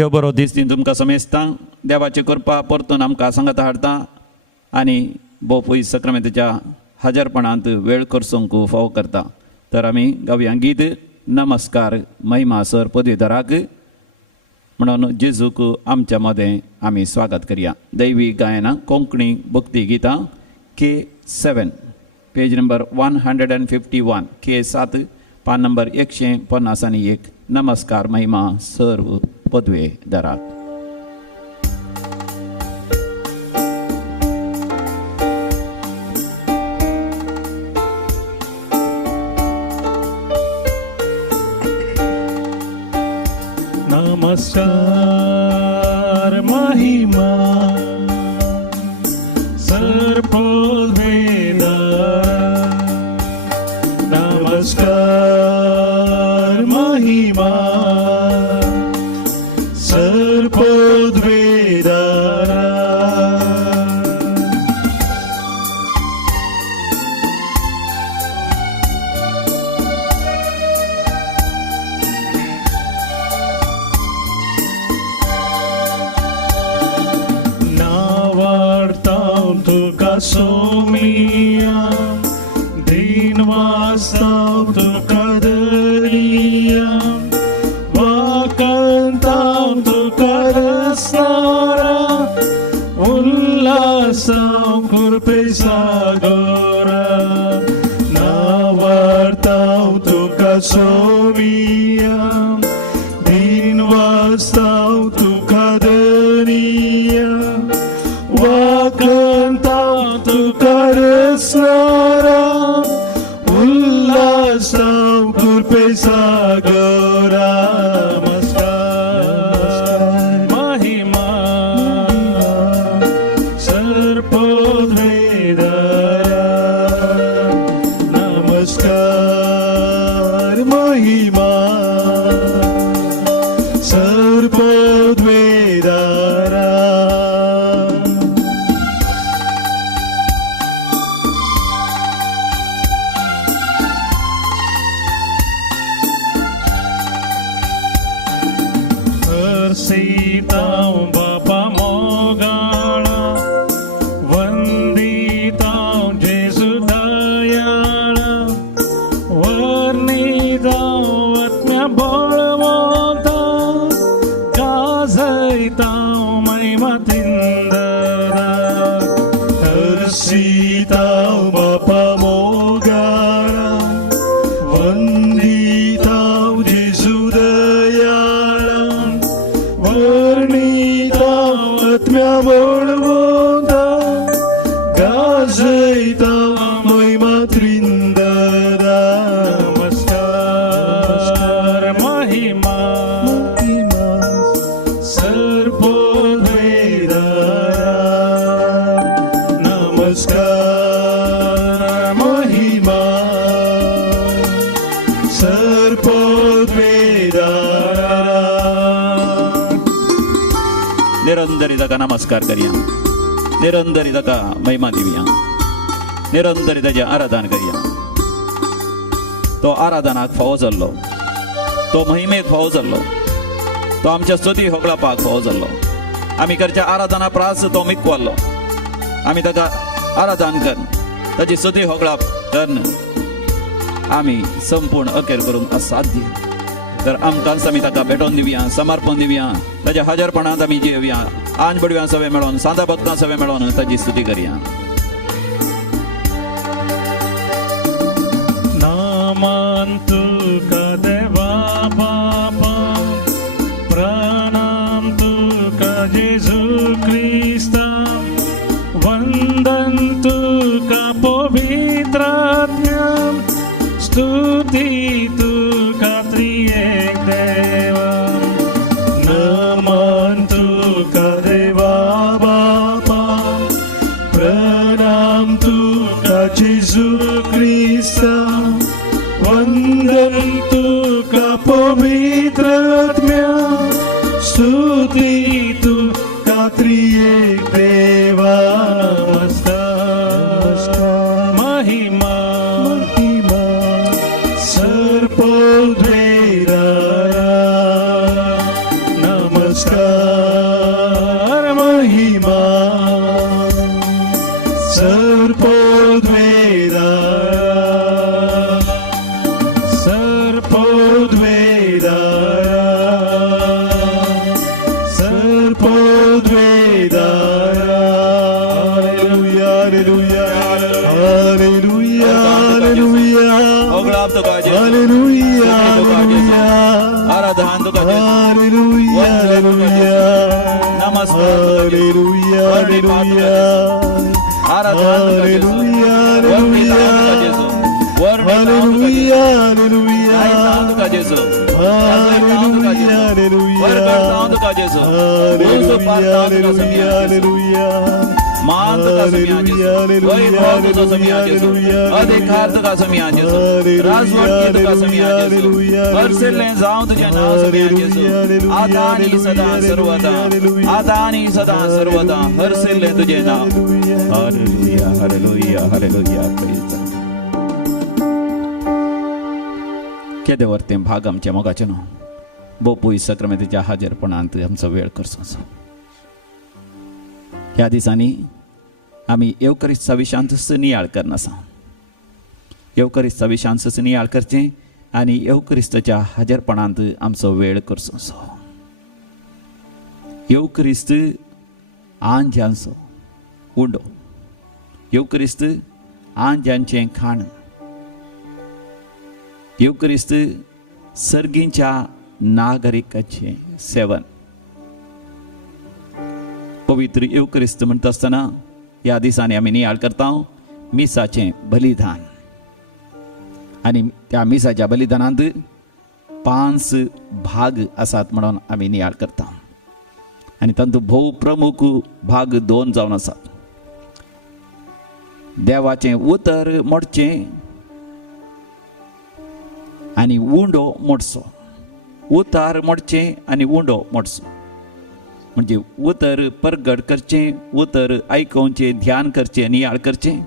देव बरो दिसती तुमकां समेजता. देवाची कृपा परतून आमकां सांगता हाडटा आनी भोव पयस सक्रामेंताच्या हजरपणांत वेळ करसूंक फाव करता. तर आमी गावया गीत नमस्कार महिमा सर पदवीधराक म्हणून जेजूक आमच्या मदें आमी स्वागत करया. दैवी गायनां कोंकणी भक्ती गितां K7 पेज नंबर 151 K7 पान नंबर 151. नमस्कार महिमा सर्व पदवीधराक. नमस्कार महिमा सर्वपदवीधराक. नमस्कार महिमा सोमिया दिन वास्तव तुका दरिया वाकंताव तुका रसनारा उल्लासाव कृपे सागरा नावार्ताव तुका सोमिया दिन वास्तव तुका दरिया वाकंताव तुका रसनारा उल्लासाव कृपे सागरा. नमस्कार महिमा सर्वपदवीधराक. नमस्कार महिमा सर्वपदवीधराक. सीताव बापा मोगाळा वंदिताव जेजू दयाळा वर्णिताव आत्म्या बळवंता गाजयताव महिमा तिंदरा. हर्षिताव बापा मोगाळा वंदिताव जेजू दयाळा वर्णिताव आत्म्या बळवंता गाजयताव महिमा त्रिंदरा. नमस्कार महिमा सर्वपदवीधराक. नमस्कार महिमा सर्वपदवीधराक. निरंतरी ताका नमस्कार करया. निरंतरी ताका महिमा दिवया. निरंतरी ताचें आराधन करया. तो आराधनाक फावो जाल्लो, तो महिमेक फावो जाल्लो, तो आमच्या स्तुती होगळापाक फावो जाल्लो. आमी करच्या आराधना प्रास तो मिकवाल्लो. आमी ताका आराधन करन ताची स्तुती होगळाप करन आमी संपूर्ण अखेर करूंक असाध्य. तर आमकां आमी ताका भेटोवन दिवया, समर्पण दिवया. ताच्या हजरपणांत आमी जियेवया. आंज बडव्यां सवे मेळोन सादा भक्तां सवे मेळोन ताची स्तुती करया. नामान तुका देवा बापा प्रणाम तुका जेजू क्रिस्ता वंदन तुका पवित्र आत्म्या स्तुती तुका त्रिएक देवा. नमन तुका देवा बापा प्रणाम तुका जेजू क्रिस्ता वंदन तुका पवित्र आत्म्या स्तुती तुका त्रिएक देवा. नमस्कार महिमा सर्वपदवीधराक. नमस्कार तुका जेजू Hallelujah, आराधना तुका जेजू Hallelujah, Hallelujah, नमस्कार Hallelujah, Hallelujah, आराधना तुका जेजू Hallelujah, Hallelujah, तुका जेजू Hallelujah, Hallelujah, मान तुका समिया जेजू वैभव तुका समिया जेजू अधिकार तुका समिया जेजू राजवटी तुका समिया जेजू हरसेले जाऊ तुझे नाव समिया जेजू आदानी सदा सर्वदा आदानी सदा सर्वदा हरसेले तुझे नाव हालेलुया हालेलुया हालेलुया प्रेज केदे वरते भाग आमच्या मोगाचे न्हू बोपूय सक्रामेंताच्या हाजीरपणांत आमचो वेळ करचो ह्या दिसांनी आमी येवकरिस्ता विशांतच नियाळ करनासा येवकरिस्ता विशांतच नियाळ करचें आनी येवकरिस्ताच्या हाजीरपणांत आमचो वेळ करचो येवकरिस्त आंजांचो उंडो येवकरिस्त आंजांचें खाण येवकरिस्त सर्गींच्या नागरिकाचें सेवन पवित्र येवकरिस्त म्हणटा आसतना ह्या दिसांनी आमी नियाळ करता मिसाचें बलिदान आनी त्या मिसाच्या बलिदानांत 5 भाग आसात म्हणून आमी नियाळ करता आनी तातूंत भोव प्रमुख भाग 2 जावन आसात देवाचें उतर मोडचें आनी उंडो मोडचो उतार मोडचें आनी उंडो मोडचो म्हणजे उतर परगट करचें उतर आयकोवचें ध्यान करचें नियाळ करचें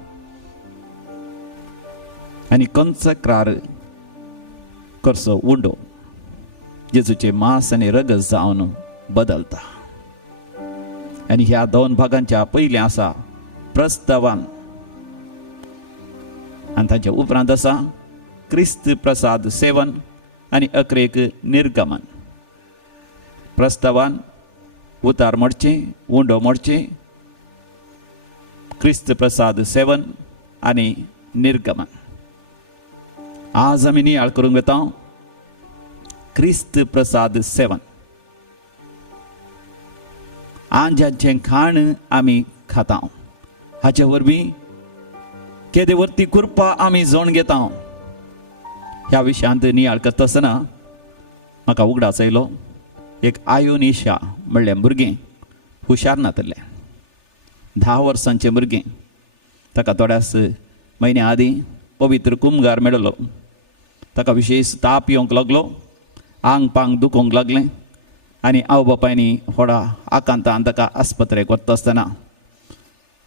आनी कंसक्रार करचो उंडो जेजूचें मांस आनी रगत जावन बदलता आनी ह्या 2 भागांच्या पयलें आसा प्रस्तावान आनी ताच्या उपरांत आसा क्रिस्त प्रसाद सेवन आनी अकरेक निर्गमन प्रस्तावान उतार मोडचें उंडो मोडचें क्रिस्त प्रसाद सेवन आनी निर्गमन आज आमी नियाळ करूंक वता क्रिस्त प्रसाद सेवन आंजांचें खाण आमी खाता हाचे वरवीं केदे वर्ती कृपा आमी जोण घेता ह्या विशयांत नियाळ करता आसतना म्हाका उगडास आयलो एक आयोनिशा म्हणलें भुरगें हुशार नातलें 10 वर्सांचें भुरगें ताका थोड्याच म्हयन्या आदीं पवित्र कुमगार मेळलो ताका विशेश ताप येवंक लागलो आंग पांग दुखोवंक लागलें आनी आवय बापायनी व्हडा आकांतान ताका आस्पत्रेक व्हरता आसतना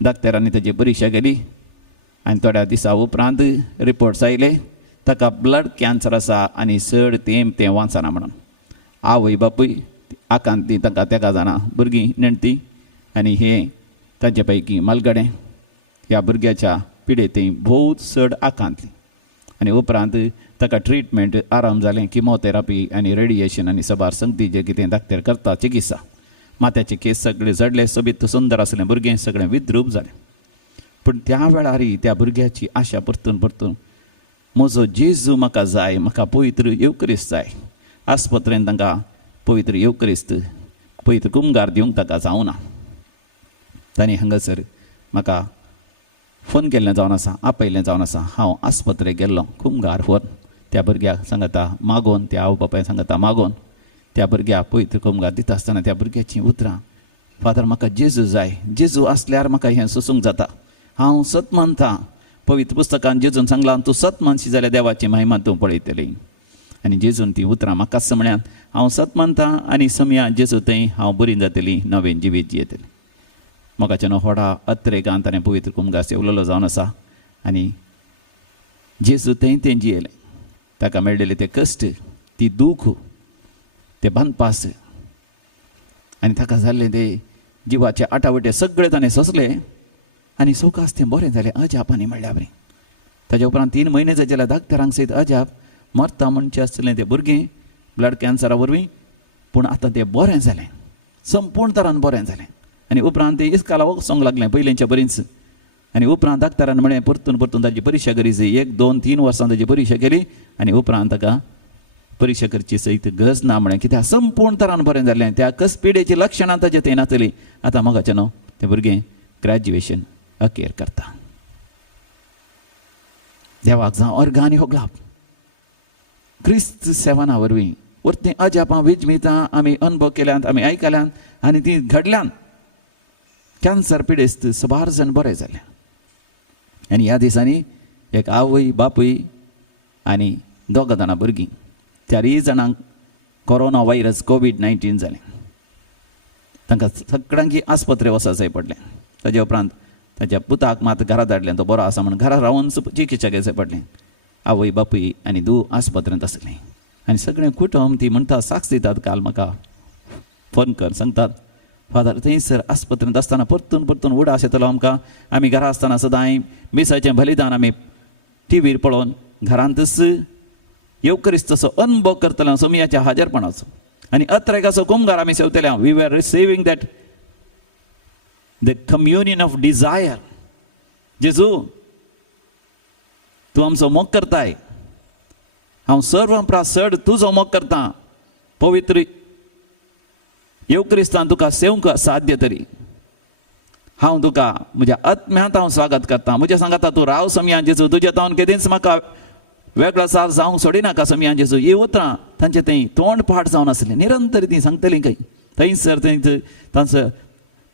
डाक्टरांनी ताची परिक्षा केली आनी थोड्या दिसा उपरांत रिपोर्ट्स आयले ताका ब्लड कॅन्सर आसा आनी चड तें वाचना म्हणून आवय बापूय आकांती ताका तेका जाणा भुरगीं नेणटी आनी हे तांचे पैकी मलगडें ह्या भुरग्याच्या पिडेती भोव चड आकांतली आनी उपरांत ताका ट्रिटमेंट आराम जालें किमोथेरापी आनी रेडिएशन आनी सबार संगती जे कितें डाक्टर करता चिकित्सा माथ्याचे केस सगळे झडले सोबीत सुंदर आसलें भुरगें सगळें विद्रूप जालें पूण त्या वेळारय त्या भुरग्याची आशा परतून परतून म्हजो जेजू म्हाका जाय म्हाका पवित्र येवकरिस्त जाय आस्पत्रेन तांकां पवित्र येवकरिस्त पवित्र कुमगार दिवंक ताका जावना तांणी हांगासर म्हाका फोन केल्लें जावन आसा आपयल्लें जावन आसा हांव आस्पत्रेक गेल्लो कुमगार व्हरून त्या भुरग्याक सांगता मागोवन त्या आवय बापाय सांगता मागोवन त्या भुरग्याक पवित्र कुमगार दिता आसतना त्या भुरग्याचीं उतरां फादर म्हाका जेजू जाय जेजू आसल्यार म्हाका हें सोसूंक जाता हांव सत मानता पवित्र पुस्तकान जेजून सांगलां तूं सत मानशी जाल्यार देवाची महिमा तूं पळयतली आनी जेजून ती उतरां म्हाका म्हळ्यार हांव सत मानता आनी समया जेजू थंय हांव बरी जातली नवें जिवीत जियेतलें मोगाच्या व्हडा अत्रेकांत ताणें पवित्र कुमगार सेवलेलो जावन आसा आनी जेजू थंय तें जियेलें ताका मेळिल्ले ते कश्ट ती दूख ते बांदपास आनी ताका जाल्ले ते जिवाचे आटावटे सगळे ताणें सोंसले आनी सवकास तें बरें जालें अजापांनी म्हणल्या बरें ताच्या उपरांत 3 म्हयने जाल्यार डाक्टरांक सयत अजाप मरता म्हणचें आसलें तें भुरगें ब्लड कॅन्सरा वरवीं पूण आतां तें बरें जालें संपूर्ण तरान बरें जालें आनी उपरांत तें इस्काला वचोंक लागलें पयलींच्या बरींच आनी उपरांत धाकतारान म्हळें परतून परतून ताची परिक्षा करीची 1, 2, 3 वर्सां ताची परिक्षा केली आनी उपरांत ताका परिक्षा करची सयत गरज ना म्हळें कित्याक संपूर्ण तरान बरें जाल्लें त्या कसपिडेची लक्षणां ताचे थंय नासली आतां मोगाचें न्हू तें भुरगें ग्रॅज्युएशन अकेर करता देवाक जावं अर्घ आनी होगलाप क्रिस्त सेवना वरवीं परतें अजापां विजमितां आमी अनुभव केल्यात आमी आयकल्यात आनी ती घडल्यात कॅन्सर पिडेस्त सुमार जण बरे जाले आनी ह्या दिसांनी एक आवय बापूय आनी 2 जाणां भुरगीं 4 जाणांक कोरोना व्हायरस COVID-19 जालें तांकां सगळ्यांक आस्पत्रे वचूंक जाय पडलें ताजे उपरांत ताच्या पुताक मात घरा धाडलें तो बरो आसा म्हणून घरा रावन चिकित्सा घेवचें पडलें आवय बापूय आनी 2 आस्पत्रेंत आसलीं आनी सगळें कुटुंब ती म्हणटा साक्ष दितात काल म्हाका फोन कर सांगतात फादर थंयसर आस्पत्रेंत आसतना परतून परतून उडास येतलो आमकां आमी घरा आसतना सदां मिसाचें बलिदान आमी टीव्हीर पळोवन घरांतच येवकरिस्तचो अनुभव करतलो सोमयाच्या हाजरपणाचो आनी अत्रेकाचो कुमगार आमी सेवतले we were receiving that the communion of desire Jesu तूं आमचो मोग करताय हांव सर्व प्रासड तुजो मोग करतां पवित्र येवक्रिस्तान तुका सेवंक साध्य तरी हांव तुका म्हज्या आत्म्यांत हांव स्वागत करतां म्हज्या सांगाता तूं राव समयान जेजू तुज्या तावन केदींच म्हाका वेगळो सार जावंक सोडिनाका समयान जेजू ही उतरां तांचें थंय तोंड पाठ जावन आसलें निरंतर तीं सांगतलीं खंय थंयसर थंय तांचो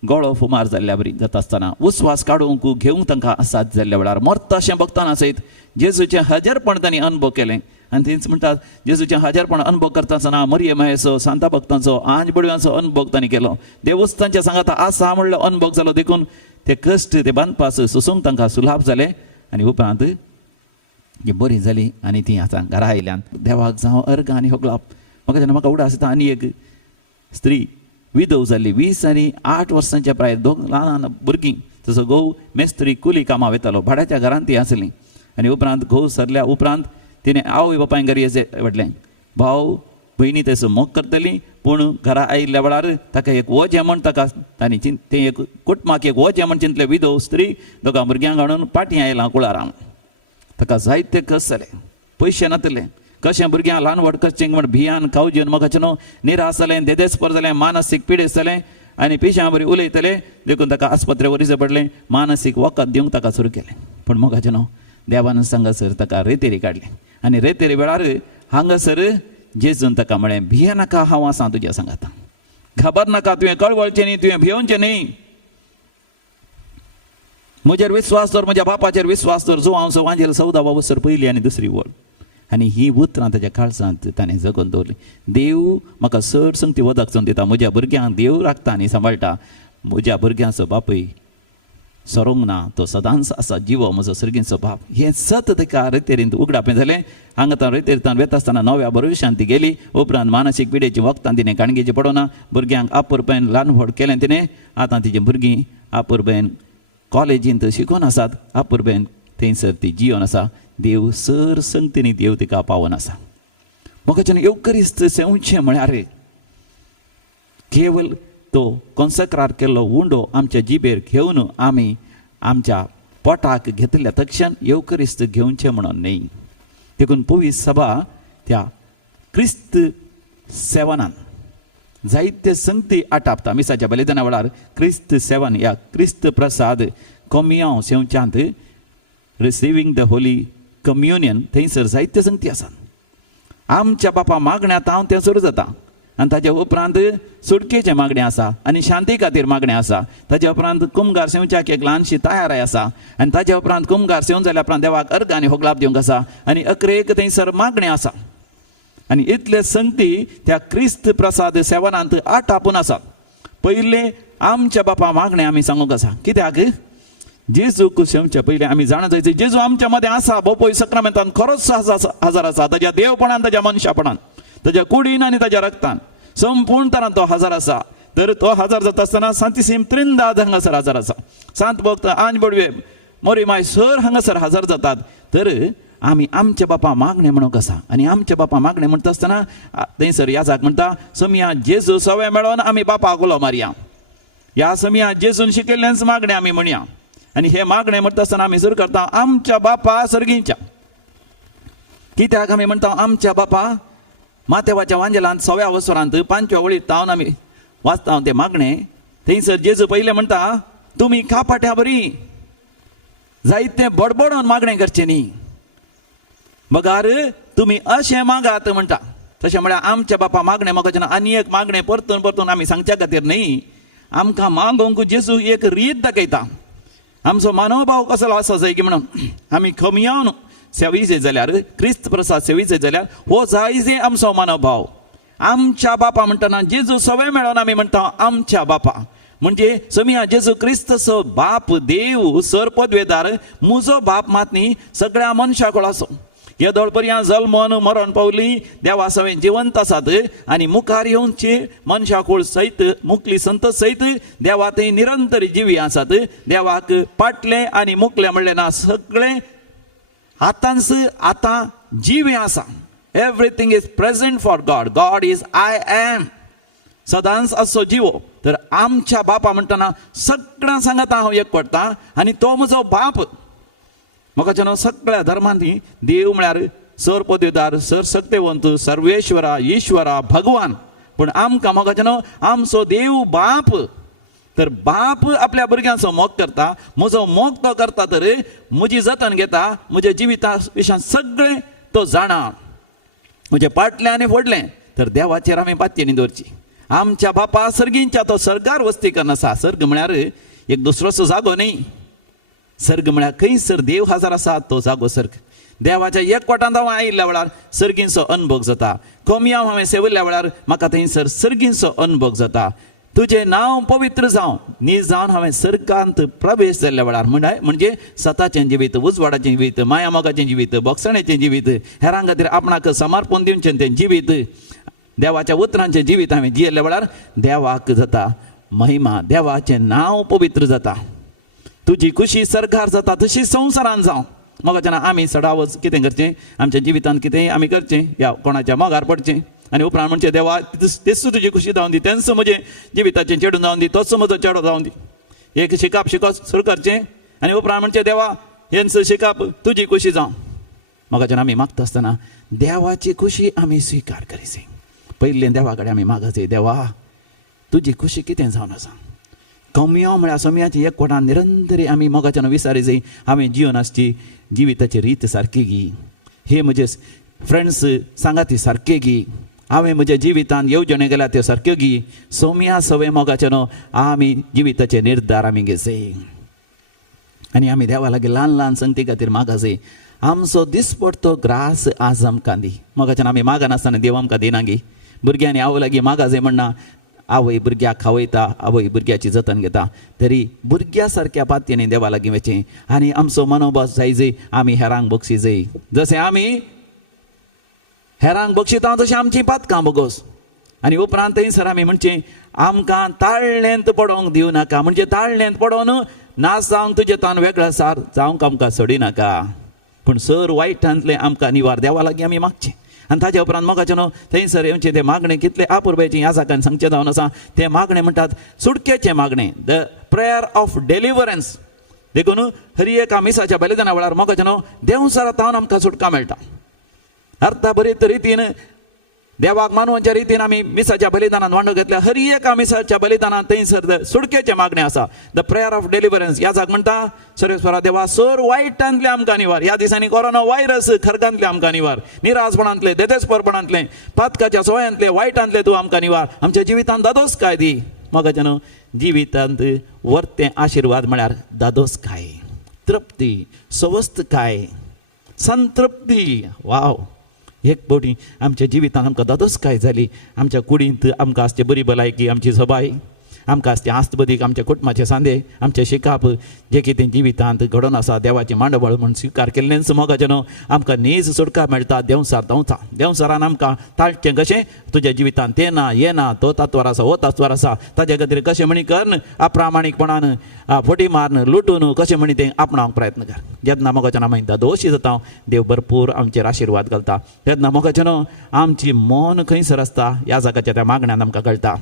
गळो फुमार जाल्ल्या बरी जाता आसतना उस्वास काडूंक घेवंक तांकां असाध्य जाल्ल्या वेळार मरताशें भक्ताना सयत जेजूचें हजरपण तांणी अनुभव केलें आनी थंयच म्हणटात जेजूचें हजरपण अनुभव करता आसतना मरिये मायेचो सांता भक्तांचो आंज बडव्यांचो अनुभव तांणी केलो देवस्थानच्या सांगाता आसा म्हणलो अनुभव जालो देखून ते कश्ट ते बांदपास सोसूंक तांकां सुलाभ जालें आनी उपरांत जी बरी जाली आनी ती आतां घरा आयल्यान देवाक जावं अर्घ आनी होगलाप म्हाका जेन्ना म्हाका उडास येता आनी एक स्त्री विधव जाल्ली 20 आनी 8 वर्सांच्या प्राय 2 ल्हान भुरगीं तसो घोव मेस्त्री कुली कामां वयतालो भाड्याच्या घरांत ती आसली आनी उपरांत घोव सरल्या उपरांत तिणें आवय बापायन घरी वाडलें भाव भयणी तेचो मोग करतली पूण घरा आयिल्ल्या वेळार ताका एक वजें म्हण ताका तांणी तें एक कुटुंबाक एक वजें म्हण चिंतलें विधव स्त्री 2 भुरग्यांक हाडून पाटी आयलां कुळारां ताका जायते कस जाले पयशे नातले कशें भुरग्यांक ल्हान व्हड करचें म्हण भियान कावजेन म्हाकाचें न्हू निराश जालें देदेस्पर जालें मानसीक पिडेस जालें आनी पिश्यां बरी उलयतले देखून ताका आस्पत्रे वरिचें पडलें मानसीक वखद दिवंक ताका सुरू केलें पूण म्हाकाचें न्हू देवान सांगासर ताका रेतेरी काडली आनी रेतेरी वेळार हांगासर जेजून ताका म्हळें भिये नाका हांव आसां तुज्या सांगाता खबर नाका तुवें कळवळचें न्ही तुवें भियोवचें न्ही म्हजेर विस्वास दवर म्हज्या बापाचेर विस्वास दवर जो हांव सवांजेर 14 वर्सां पयली आनी दुसरी वळ आनी ही उतरां ताच्या काळजांत ताणें जगोवन दवरली देव म्हाका चड संगती वदक चोवन दिता म्हज्या भुरग्यांक देव राखता आनी सांबाळटा म्हज्या भुरग्यांचो बापूय सरोंक ना तो सदांच आसा जिवो म्हजो सर्गींचो बाप हें सत ताका रेतेरींत उगडापें जालें हांगा तां रेतेरींत वेता आसतना नव्या भरविश्यान ती गेली उपरांत मानसीक पिडेची वखदां तिणें काणगेची पडोना भुरग्यांक आपुरबायेन ल्हान व्हड केलें तिणें आतां तिचीं भुरगीं आपुरबायेन कॉलेजींत शिकून आसात आपुरबायेन थंयसर ती जियोन आसा देव सर संगतीनी देव तिका पावोन आसा म्हाका येवकरिस्त सेवचें म्हळ्यार केवल तो कॉन्सक्रार केल्लो उंडो आमच्या जिबेर घेवन आमी आमच्या पोटाक घेतल्या तक्षण येवकरिस्त घेवचें म्हणून न्ही देखून पवीस सभा त्या क्रिस्त सेवनान जायते संगती आटापता मिसाच्या बलिदाना वेळार क्रिस्त सेवन या क्रिस्त प्रसाद कोमियां सेवच्यांत रिसिवींग द होली कम्युनियन थंयसर जायते संगती आसात आमच्या बापा मागण्यांत हांव तें सुरू जाता आनी ताच्या उपरांत सुटकेचें मागणें आसा आनी शांती खातीर मागणें आसा ताच्या उपरांत कुमगार सेवच्याक एक ल्हानशी तयाराय आसा आनी ताच्या उपरांत कुमगार सेवन जाल्या उपरांत देवाक अर्घ आनी होगलाप दिवंक आसा आनी अकरेक थंयसर मागणें आसा आनी इतले संगती त्या क्रिस्त प्रसाद सेवनांत आटापून आसात पयले आमच्या बापा मागणें आमी सांगूंक आसा कित्याक जेजूक सेवच्या पयलीं आमी जाणा जायचे जेजू आमच्या मदें आसा बोपोय सक्रामेंतान खरोच हजर आसा ताच्या देवपणान ताच्या मनशापणान ताच्या कुडीन आनी ताच्या रक्तान संपूर्ण तरान तो हजर आसा तर तो हजर जाता आसतना सांतीसीम त्रिंदाद हांगासर हजर आसा सांत भक्त आंज बडवे मोरी माय सर हांगासर हजर जातात तर आमी आमच्या बापा मागणें म्हणूंक आसा आनी आमच्या बापा मागणें म्हणटा आसतना थंयसर याजाक म्हणटा समया जेजू सवें मेळोन आमी बापाक उलो मारया ह्या समया जेजून शिकयल्लेंच मागणें आमी म्हणया आनी हे मागणें म्हणटा आसतना आमी सुरू करता आमच्या बापा सर्गीच्या. कित्याक आमी म्हणटा आमच्या बापा मातेवाच्या वांजेलांत 6व्या वसरांत 5व्या वळीत तावन आमी वाचता तें मागणें. थंयसर जेजू पयलें म्हणटा तुमी कापाट्या बरी जायतें बडबडोन मागणें करचें न्ही, बगार तुमी अशें मागात म्हणटा. तशें म्हळ्यार आमच्या बापा मागणें म्हाका आनी एक मागणें परतून परतून आमी सांगच्या खातीर न्ही, आमकां मागोंक जेजू एक रीत दाखयता. आमचो मनोभाव कसलो आसा जाय की म्हणून आमी खमयावन सेविचे जाल्यार क्रिस्त प्रसाद सेविचे जाल्यार हो जायजे आमचो मनोभाव. आमच्या बापा म्हणटना जेजू सवय मेळोन आमी म्हणटा आमच्या बापा म्हणजे समिया जेजू क्रिस्त सो बाप देव सर पदवेदार मुजो बाप मात न्ही सगळ्या मनशां आसो. येदोळ पर्यंत जल्मोन मरण पावली देवा सवय जिवंत आसात आनी मुखार येवनचे मनशां कोळ सयत मुखली संत सयत देवा थंय निरंतर जिवी आसात. देवाक पाटले आनी मुखले म्हणलें ना, सगळे आतांच आतां जिवी आसा. Everything is present for God. God is I am. सदांच असो जिवो. तर आमच्या बापा म्हणटना सगळ्यां सांगता हांव एक पडटा आनी तो म्हजो बाप. म्हाका सगळ्या धर्मांनी देव म्हळ्यार सर पदवेदार सर सत्यवंत सर्वेश्वरा ईश्वरा भगवान. पूण आमकां म्हाका आमचो देव बाप. तर बाप आपल्या भुरग्यांचो मोग करता. म्हजो मोग तो करता तर म्हजी जतन घेता. म्हज्या जिविता विशयां सगळें तो जाणा. म्हजें फाटलें आनी फुडलें तर देवाचेर आमी पातयेनी दवरची. आमच्या बापा सर्गींच्या तो सर्गार वस्ती करना आसा. सर्ग म्हळ्यार एक दुसरोसो जागो न्ही. सर्ग म्हळ्यार खंयसर देव हाजार आसा तो जागो सर्ग. देवाच्या एकवटांत हांव आयिल्ल्या वेळार सर्गींचो अनुभव जाता. कोमयां हांवें सेविल्ल्या वेळार म्हाका थंयसर सर्गींचो अनुभव जाता. तुजें नांव पवित्र जावं नीज जावन हांवें सर्गांत प्रवेश जाल्ल्या वेळार म्हणजे सताचें जिवीत उजवाडाचें जिवीत माया मोगाचें जिवीत बोगसणेचें जिवीत हेरां खातीर आपणाक समर्पण दिवचें तें जिवीत देवाच्या उतरांचें जिवीत हांवें जियेल्ल्या वेळार देवाक जाता महिमा. देवाचें नांव पवित्र जाता. तुजी खुशी सर्गार जाता तशी संवसारांत जावं. मोगाच्या आमी सडावच कितें करचें आमच्या जिवितांत कितेंय आमी करचें या कोणाच्या मोगार पडचें आनी उपरांत म्हणचें देवा तेच तुजी खुशी जावन दी, तेंच म्हजें जिविताचें चेडून जावन दी, तोच म्हजो चेडो जावन दी. एक शिकाप सुरू करचें आनी उपरांत म्हणचें देवा हेंच शिकाप तुजी खुशी जावं. मोगाच्यान आमी मागता आसतना देवाची खुशी आमी स्विकार करीत. पयलें देवा कडेन आमी मागचें देवा तुजी खुशी कितें जावन आसा. कमयो म्हळ्यार समयाची एकवटान निरंतरी आमी मोगाच्यान विचारी जाय हांवें जिवनाची जिविताची रीत सारकी गी. हे म्हजे फ्रेंड्स सांगाती सारके गी. हांवें म्हज्या जिवितांत येवजण्यो केल्या त्यो सारक्यो गी. सोम्या सवय मोगाच्यान आमी जिविताचे निर्धार आमी घेवचे आनी आमी देवा लागीं ल्हान ल्हान संगती खातीर मागचे. आमचो दिसपडटो ग्रास आज आमकां दी. मोगाच्यान आमी मागनासतना देव आमकां दिना गी. भुरग्यांनी आवय लागीं मागचे म्हणना. आवय भुरग्याक खावयता, आवय भुरग्याची जतन घेता. तरी भुरग्या सारक्या पातयेनी देवा लागीं वचें आनी आमचो मनोभाव जाय जंय आमी हेरांक बक्षी जाय. जशें आमी हेरांक बक्षिता तशी आमची पातकां बगोस. आनी उपरांत थंयसर आमी म्हणचें आमकां ताळ्ळेंत पडोवंक दिवं नाका. म्हणजे ताळ्ळेंत पडोवन नाच जावंक तुजे तान वेगळा सार जावंक आमकां सोडिनाका. पूण सर वायटांतलें आमकां निवार देवा लागीं आमी मागचें. आनी ताज्या उपरांत मोगाचें थंयसर येवचें तें मागणें कितलें आपुरबायेचें ह्या जाग्यान सांगचें जावन आसा. तें मागणें म्हणटात सुटकेचें मागणें, द प्रेयर ऑफ डेलिव्हरन्स. देखून हरी एका मिसाच्या बलिदाना वेळार मोगाचें देवसारा तावन आमकां सुटका मेळटा. अर्था बरीत रितीन देवाक मानवाच्या रितीन आमी मिसाच्या बलिदानांत वांटो घेतल्या. हरी एका मिसाच्या बलिदानांत थंयसर सुटकेचें मागणें आसा. The prayer of deliverance. ह्या जाग म्हणटा सर्वेस्वरा देवा सर वायटांतले आमकां निवार. ह्या दिसांनी कोरोना वायरस खरगांतले आमकां निवार. निराशपणांतले देदेसपरपणांतले पातकाच्या सवयांतले वायटांतले तूं आमकां निवार. आमच्या जिवितांत दादोसकाय दी. मोगाच्यान जिवितांत वर्तें आशिर्वाद म्हळ्यार दादोसकाय, तृप्ती, स्वस्थकाय, संतृप्ती. वाव. एक फावटी आमच्या जिवितांत आमकां दादोसकाय जाली. आमच्या कुडींत आमकां आसची बरी भलायकी, आमची सबाय, आमकां आसचे आस्तबदीक आमच्या कुटुंबाचे सांदे, आमचे शिकाप जे कितें जिवितांत घडोवन आसा देवाची मांडवळ म्हूण स्विकार केल्लेंच मोगाचें आमकां नीज सुटका मेळटा. देवसार धांवता. देवसारान आमकां ताळचें कशें तुज्या जिवितांत तें ना हें ना तो तात्वार आसा हो तात्वार आसा. ताजे खातीर कशें म्हणी कर अप्रामाणीकपणान फटी मारन लुटून कशें म्हणी तें आपणावंक प्रयत्न कर. जेन्ना मोगाचें आमी दोशी जाता देव भरपूर आमचेर आशिर्वाद घालता. तेन्ना मोगाचें आमची मन खंयसर आसता ह्या जागाच्या त्या मागण्यान आमकां कळटा.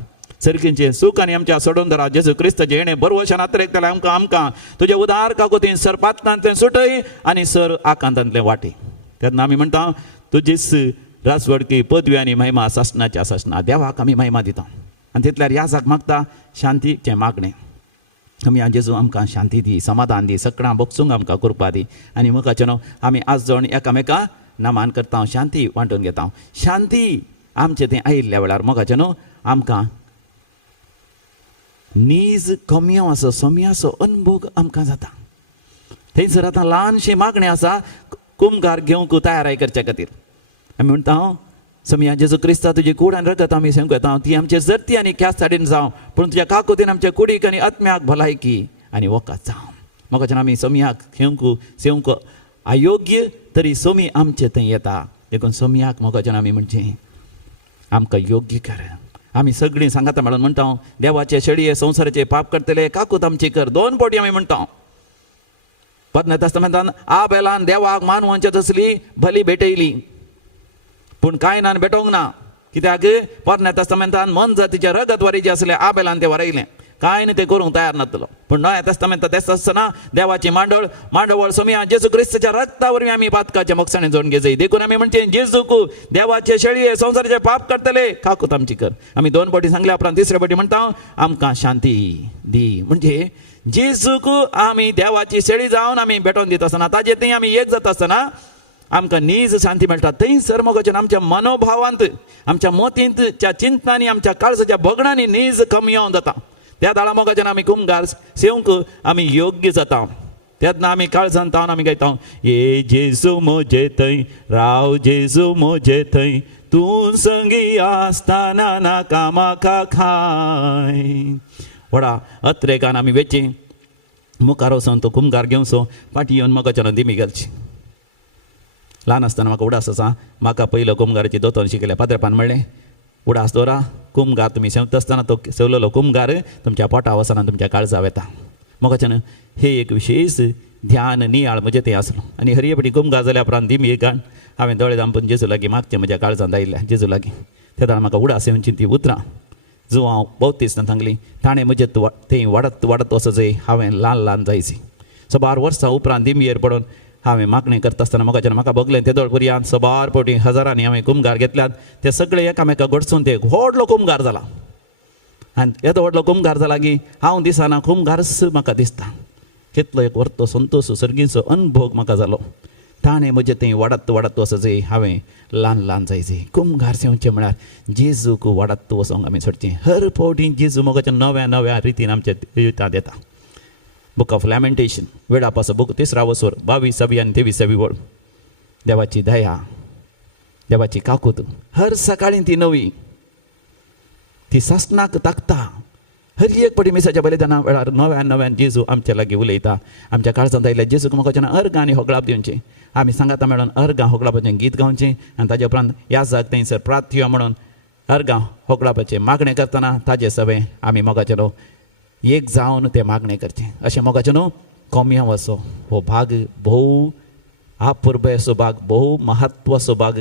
सर्गींचे सुख आनी आमच्या सोडून धरा जेजू क्रिस्त जेणे बरोवशान आत्रेकतले आमकां तुजे उदार काकुतीन सर पातांतले सुटय आनी सर आकांतांतले वाटे तेन्ना आमी म्हणटा तुजीच रासवडकी पदवी आनी महिमा सासणाच्या सासणा देवाक आमी महिमा दिता आनी तितल्यार ह्या जाग मागता शांतीचें मागणें आमी जेजू आमकां शांती दी समाधान दी सगळां बगसूंक आमकां कृपा दी आनी मुखाचे न्हू आमी आज जावन एकामेका नामान करता शांती वांटून घेता शांती आमचें तें आयिल्ल्या वेळार मोगाचें न्हू आमकां नीज कम्यो आसो सोम्य आसो अनुभव आमकां जाता थंयसर आतां ल्हानशी मागणी आसा कुमगार घेवंक तयाराय करचे खातीर आमी म्हणटा समया जेजू क्रिस्ता तुजी कूड आनी रगत आमी सेवंक येता ती आमचे जर्ती आनी क्यास साडीन जावं पूण तुज्या काकुतीन आमच्या कुडीक आनी आत्म्याक भलायकी आनी वकात जावं मोगाच्यान आमी सोमयाक घेवंक सेवंक अयोग्य तरी सोमी आमचे थंय येता देखून सोमयाक मोगाच्यान आमी म्हणचें आमकां योग्य कर आमी सगळीं सांगाता मेळून म्हणटा देवाचे शेळये संवसाराचे पाप करतले काकूत आमची कर 2 फावटी आमी म्हणटा पद्न तस्तमेंतान आबेलान देवाक मानवांच्या तसली भली भेटयली पूण कायनान भेटोंक ना कित्याक पद्न तस्तमेंतान मन जातीचे रगत वरी जे आसले आबेलान तें वरयलें कांय तें करूंक तयार नासलो पूण नव्या तस्तमेंत तेच आसतना देवाची मांडवळ सोमया जेजू क्रिस्ताच्या रक्ता वरवीं आमी पातकाच्या मोक्षाने जोडून घेजय देखून आमी म्हणचे जेजूक देवाचे शेळये संवसाराचे पाप करतले काकूत आमची कर आमी 2 फावटी सांगल्या उपरांत 3रे फावटी म्हणटा आमकां शांती दी म्हणजे जेजूक आमी देवाची शेळी जावन आमी भेटोवन दिता आसतना ताजे थंय आमी एक जाता आसतना आमकां नीज शांती मेळटा थंयसर मोगाच्यान आमच्या मनोभावांत आमच्या मतींत त्या चिंतनांनी आमच्या काळजाच्या भोगणांनी नीज कमी येवन जाता त्या दाळा मोगाच्यान आमी कुमगार सेवंक आमी योग्य जाता तेन्ना आमी काळजान तावन आमी गायता ये जेजू म्हजे थंय राव जेजू म्हजे थंय तूं संगी आसतना नाका म्हाका खाय व्हडा अत्रेकान आमी वेची मुखार वचोन तो कुमगार घेवचो फाटी येवन मोगाच्यान दिमी घालची ल्हान आसतना म्हाका उडास आसा म्हाका पयलो कुमगाराची दोतोर शिकयल्या पाद्रेपान म्हणलें उडास दवरा कुमगार तुमी सेवता आसतना तो सेवलेलो कुमगार तुमच्या पोटा वचना तुमच्या काळजां येता मोगाच्यान हे एक विशेष ध्यान नियाळ म्हजें तें आसलो आनी हरियेपटी कुमगार जाल्या उपरांत दिमी एक हांवें दोळे दांपून जेजू लागीं मागचें म्हज्या काळजांत आयिल्लें जेजू लागीं तेन्ना म्हाका उडास येवची ती उतरां जो हांव बौतीस्तान सांगली ताणें म्हजें थंय वाडत वचजय हांवें ल्हान जायची 12 वर्सां उपरांत दिमयेर पडून हांवें मागणी करता आसतना म्हाका बगलें ते दोळपर्यांत 12 फावटी हजारांनी हांवें कुमगार घेतल्यात ते सगळे एकामेकाक घडसून ते व्हडलो कुमगार जाला आनी येदो व्हडलो कुमगार जाला की हांव दिसना कुमगारच म्हाका दिसता कितलो एक व्हरतो संतोश सर्गीचो अनुभव म्हाका जालो ताणें म्हजें थंय वाडत वचजय हांवें ल्हान जायचें कुमगार सेवचें म्हळ्यार जेजूक वाडत वचोंक आमी सोडचें हर फावटी जेजू मोगाच्या नव्या रितीन आमच्या युतांत येता बुक ऑफ लॅमेंटेशन वेळापासून बुक 3रा वसोर 22 आनी 23 वळ देवाची दया देवाची काकूत हर सकाळीं ती नवी ती सासणाक ताकता हर एक पटी मिसाच्या बलिदाना वेळार नव्यान जेजू आमच्या लागीं उलयता आमच्या काळजांत आयिल्ल्या जेजूक मोगाच्यान अर्गां आनी होगळाप दिवचें आमी सांगाता मेळोन अर्गां होगळापाचें गीत गावचें आनी ताजे उपरांत ह्या जाग थंयसर प्रार्थ्य म्हणून अर्गां होगळापाचें मागणें करतना ताजे सवें आमी मोगाचें एक जावन तें मागणें करचें अशें मोगाचें न्हू कोम्या असो हो भाग भोव आपुर्बे असो भाग भोव महत्व असो भाग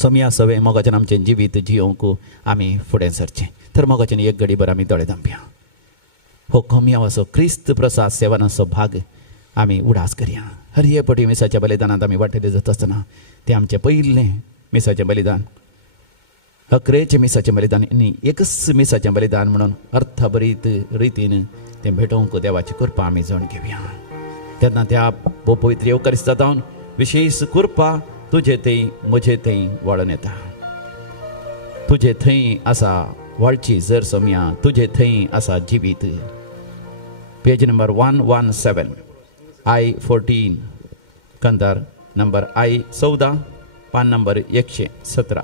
सोम्या सवें मोगाच्यान आमचें जिवीत जियोंक आमी फुडें सरचें तर मोगाच्यान एक घडीभर आमी दोळे धांपया हो कोम्या असो क्रिस्त प्रसाद सेवन असो भाग आमी उडास करया हर हे पटी मिसाच्या बलिदानांत आमी वांटेले जाता आसतना तें आमचें पयलें मिसाचें बलिदान अकरेचें मिसाचें बलिदान आनी एकच मिसाचें बलिदान म्हणून अर्थभरीत रितीन तें भेटोवंक देवाची कृपा आमी जावन घेवया तेन्ना त्या पवित्र येवकारिस्तांत विशेश कृपा तुजे थंय म्हजे थंय वळून येता तुजे थंय आसा वळची जर सोम्या तुजे थंय आसा जिवीत page number 117 I14 Kandhar number I14 पान नंबर 117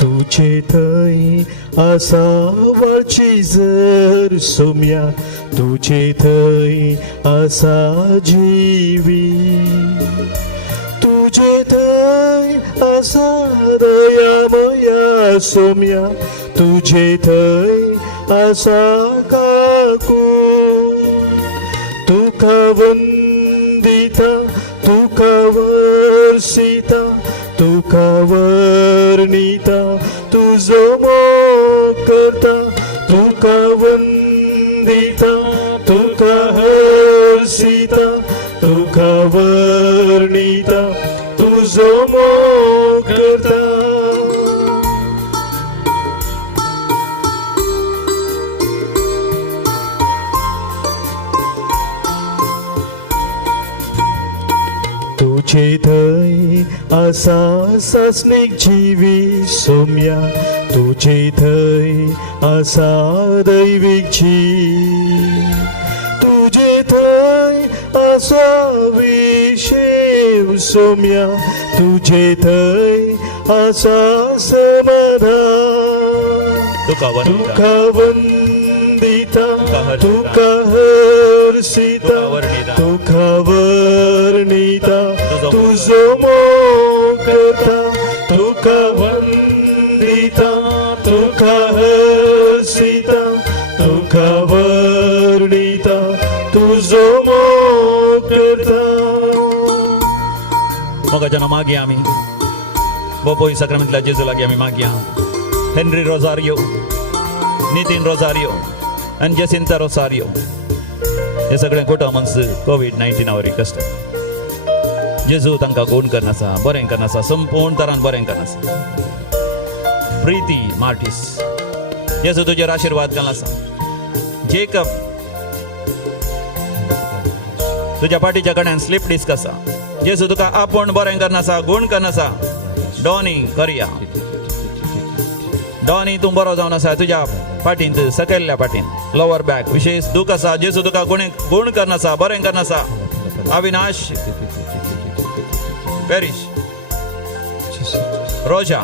तुझे थंय आसा वळची जर सोम्या तुझे थंय आसा जिवी तुझे थंय आसा दयामया सोम्या तुझे थंय असा काकू तुका वंदिता तुका वर्षिता तुका वर्णिता तुझो मोग करता तुका वंदिता तुका हर्षिता तुका वर्णिता तुझो मोग करता. तुझे थंय आसा सासणीक जिवी सोम्या तुझे थंय आसा दैवीक जीव तुझे थंय आसा विशेव सोम्या तुझे थंय आसा समाधान तुका वंदिता तुका हर्षिता तुका वर्णिता तुझो मोग करता तुका वंदिता तुका हर्षिता तुका वर्णिता तुझो मोग करता. मोगाच्या मागया आम्ही बोपोई सक्रामेंतल्या जेजू लागी आम्ही मागया. हेनरी रोजारियो, नितीन रोजारियो आणि जेसिंता रोसारियो हे सगळे खोटं मनस कोविड-19 वरी कष्ट जेजू तांकां गुण करनासा, बरें करनासा, संपूर्ण तरान बरें करनासा. प्रीती मार्टिस जेजू तुजेर आशीर्वाद घालनासा. जेकब तुझ्या पाठीच्या कड्यान स्लीप डिस्क आसा. जेजू तुका आपूण बरें करनासा, गुण करनासा. डॉनी करिया डॉनी तूं बरो जावन आसा. तुज्या पाठींत सकयल्ल्या पाठीन लोवर बॅक विशेष दूख आसा. जेजू तुका गुण करनासा, बरें करनासा. अविनाश पेरिश रोजा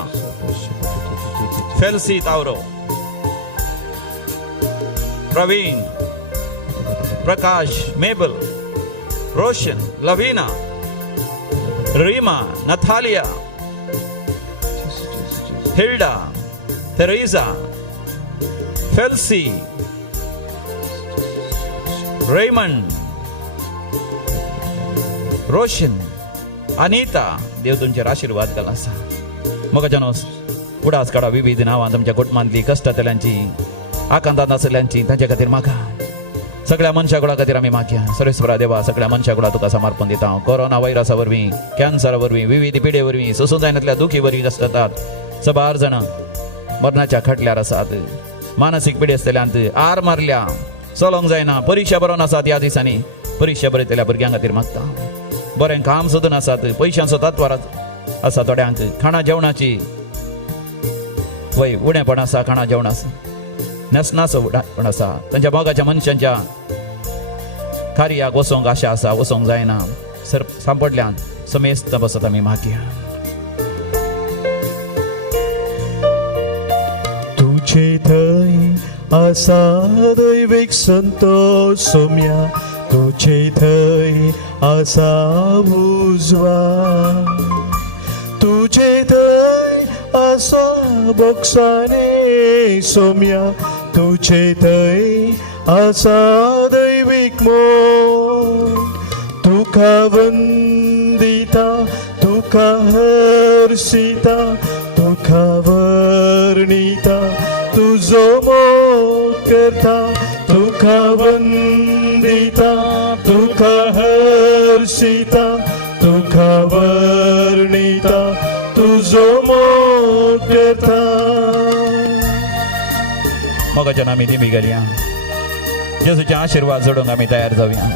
फेल्सी तावरो प्रवीण प्रकाश मेबल रोशन लवीना रीमा नथालिया हिल्डा थेरेसा फेल्सी रेमंड रोशन अनिता देव तुमचेर आशीर्वाद घाल आसा. म्हाका जानोस उडास काडा विविध नांवां तुमच्या कुटुंबांतली कश्टातल्यांची आकांतांत आसल्यांची तांचे खातीर म्हाका सगळ्या मनशाकुळा खातीर आमी मागया. सर्वेस्वरा देवा सगळ्या मनशाकुळा तुका समर्पण दिता. कोरोना व्हायरसा वरवीं कॅन्सरा वरवीं विविध पिडे वरवीं सोसूजायनांतल्या दुखी वरवीं कश्टातात. सबार जाणां मरणाच्या खटल्यार आसात. मानसीक पिडे आसतल्यांत आर मारल्या चलोंक जायना. परीक्षा बरोवन आसात. ह्या दिसांनी परीक्षा बरयतल्या भुरग्यां खातीर मागता. बरें काम सोदून आसात. पयशांचो तत्वार आसा. थोड्यांक खाणा जेवणाची वय उणेपण आसा. खाणा जेवण आसा. नसनाचो उणेपण आसा. तांच्या मोगाच्या मनशांच्या कार्याक वचोंक आशा आसा. वचोंक जायना. सांपडल्यान समेस्त बसत आमी मागया. तुझे थंय आसा दैवीक संतोष सोम्या तुझे थंय आसा उजवा तुझे थंय आसा बोगसाने सोम्या तुझे थंय आसा दैवीक मोग तुका वंदिता तुका हर्षिता तुका वर्णिता तुझो मोग करता तुका वंदिता तुका हर्षिता तुका वर्णिता तुझो मोग करता. मोगाच्या नामी दिमी घालया. जेजूचे आशीर्वाद जोडूंक आमी तयार जावया.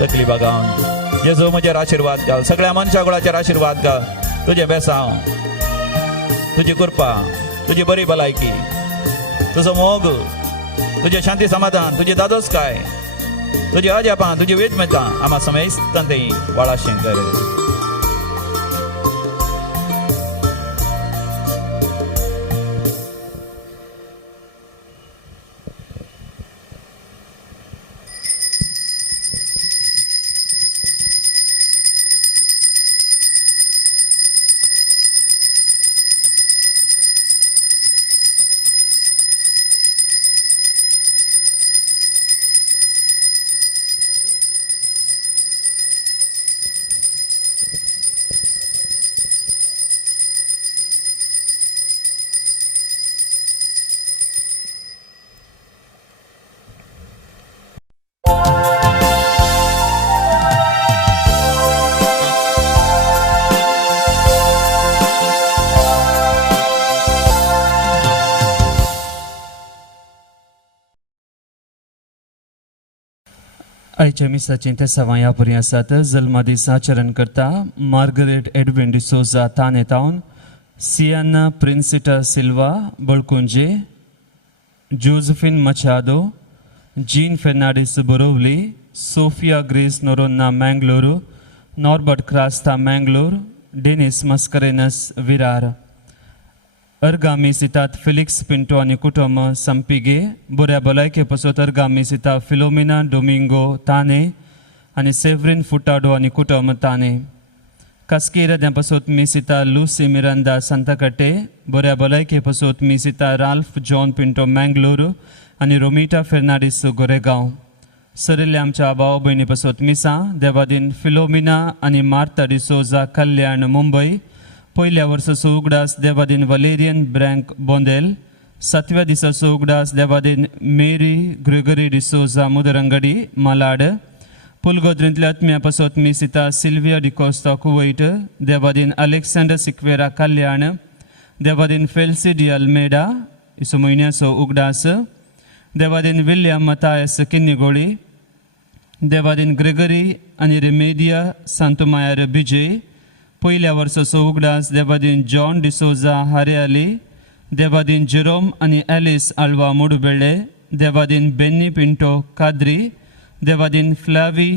तकली बगावन जेजू म्हजेर आशीर्वाद घाल. सगळ्या मनशाकुळाचेर आशीर्वाद घाल. तुझे बेसांव तुजी कृपा तुजी बरी भलायकी तुजो मोग तुझे शांती समाधान तुझी दादोसकाय तुझी अजापां तुजी वेदमेतां आम्हा समेस्तांतय वाळाशें कर. आयच्या मिसाचें ते सवाय बरी आसात. जल्मा दिसा आचरण करता मार्गरेट एडविन डिसोजा तानेतावन, सियाना प्रिन्सिटा सिल्वा बळकुंजे, जोझफिन मचादो, जीन फेर्नांडीस बोरोवली, सोफिया ग्रेस नोरोन्ना मँगलोरू, नॉर्बर्ट क्रास्ता मँगलोर, डेनिस मस्करेनस विरार. अर्गामी सितात फिलिक्स पिंटो आनी कुटुंब संपिगे. बऱ्या भलायके पासत अर्गामी सिता फिलोमिना डोमिंगो ताने आनी सेव्रिन फुटाडो आनी कुटुंब ताने. कास्केरा पासत मी सिता लुसी मिरांदा सांताकटे. बऱ्या भलायके पासत मी सिता राल्फ जॉन पिंटो मँगलोर आनी रोमिटा फेर्नांडीस गोरेगांव. सरिल्ले आमच्या भाव भयणी पासत मिसा देवादीन फिलोमिना आनी मार्ता डिसोजा कल्याण मुंबय. पयल्या वर्साचो उगडास देवादीन वलेरियन ब्रँक बोंदेल. 7व्या दिसाचो उगडास देवादीन मेरी ग्रेगरी डिसोजा मुदरंगडी मालाड. पुलगोद्रींतल्या आत्म्या पासत मी सिता सिल्विया डिकोस्ता कुवैट. देवादीन अलेक्झांडर सिक्वेरा कल्याण. देवादीन फेल्सी डी अल्मेडा इसो म्हयन्याचो उगडास. देवादीन विल्यम मतायस किन्निगोळी. देवादीन ग्रेगरी आनी रेमेडिया सांतोमायर बिजे. पयल्या वर्साचो उगडास देवादीन जॉन डिसोजा हारेआली. देवादीन जेरोम आनी एलिस आल्वा मुडुबेळे. देवादीन बेन्नी पिंटो काद्री. देवादीन फ्लावी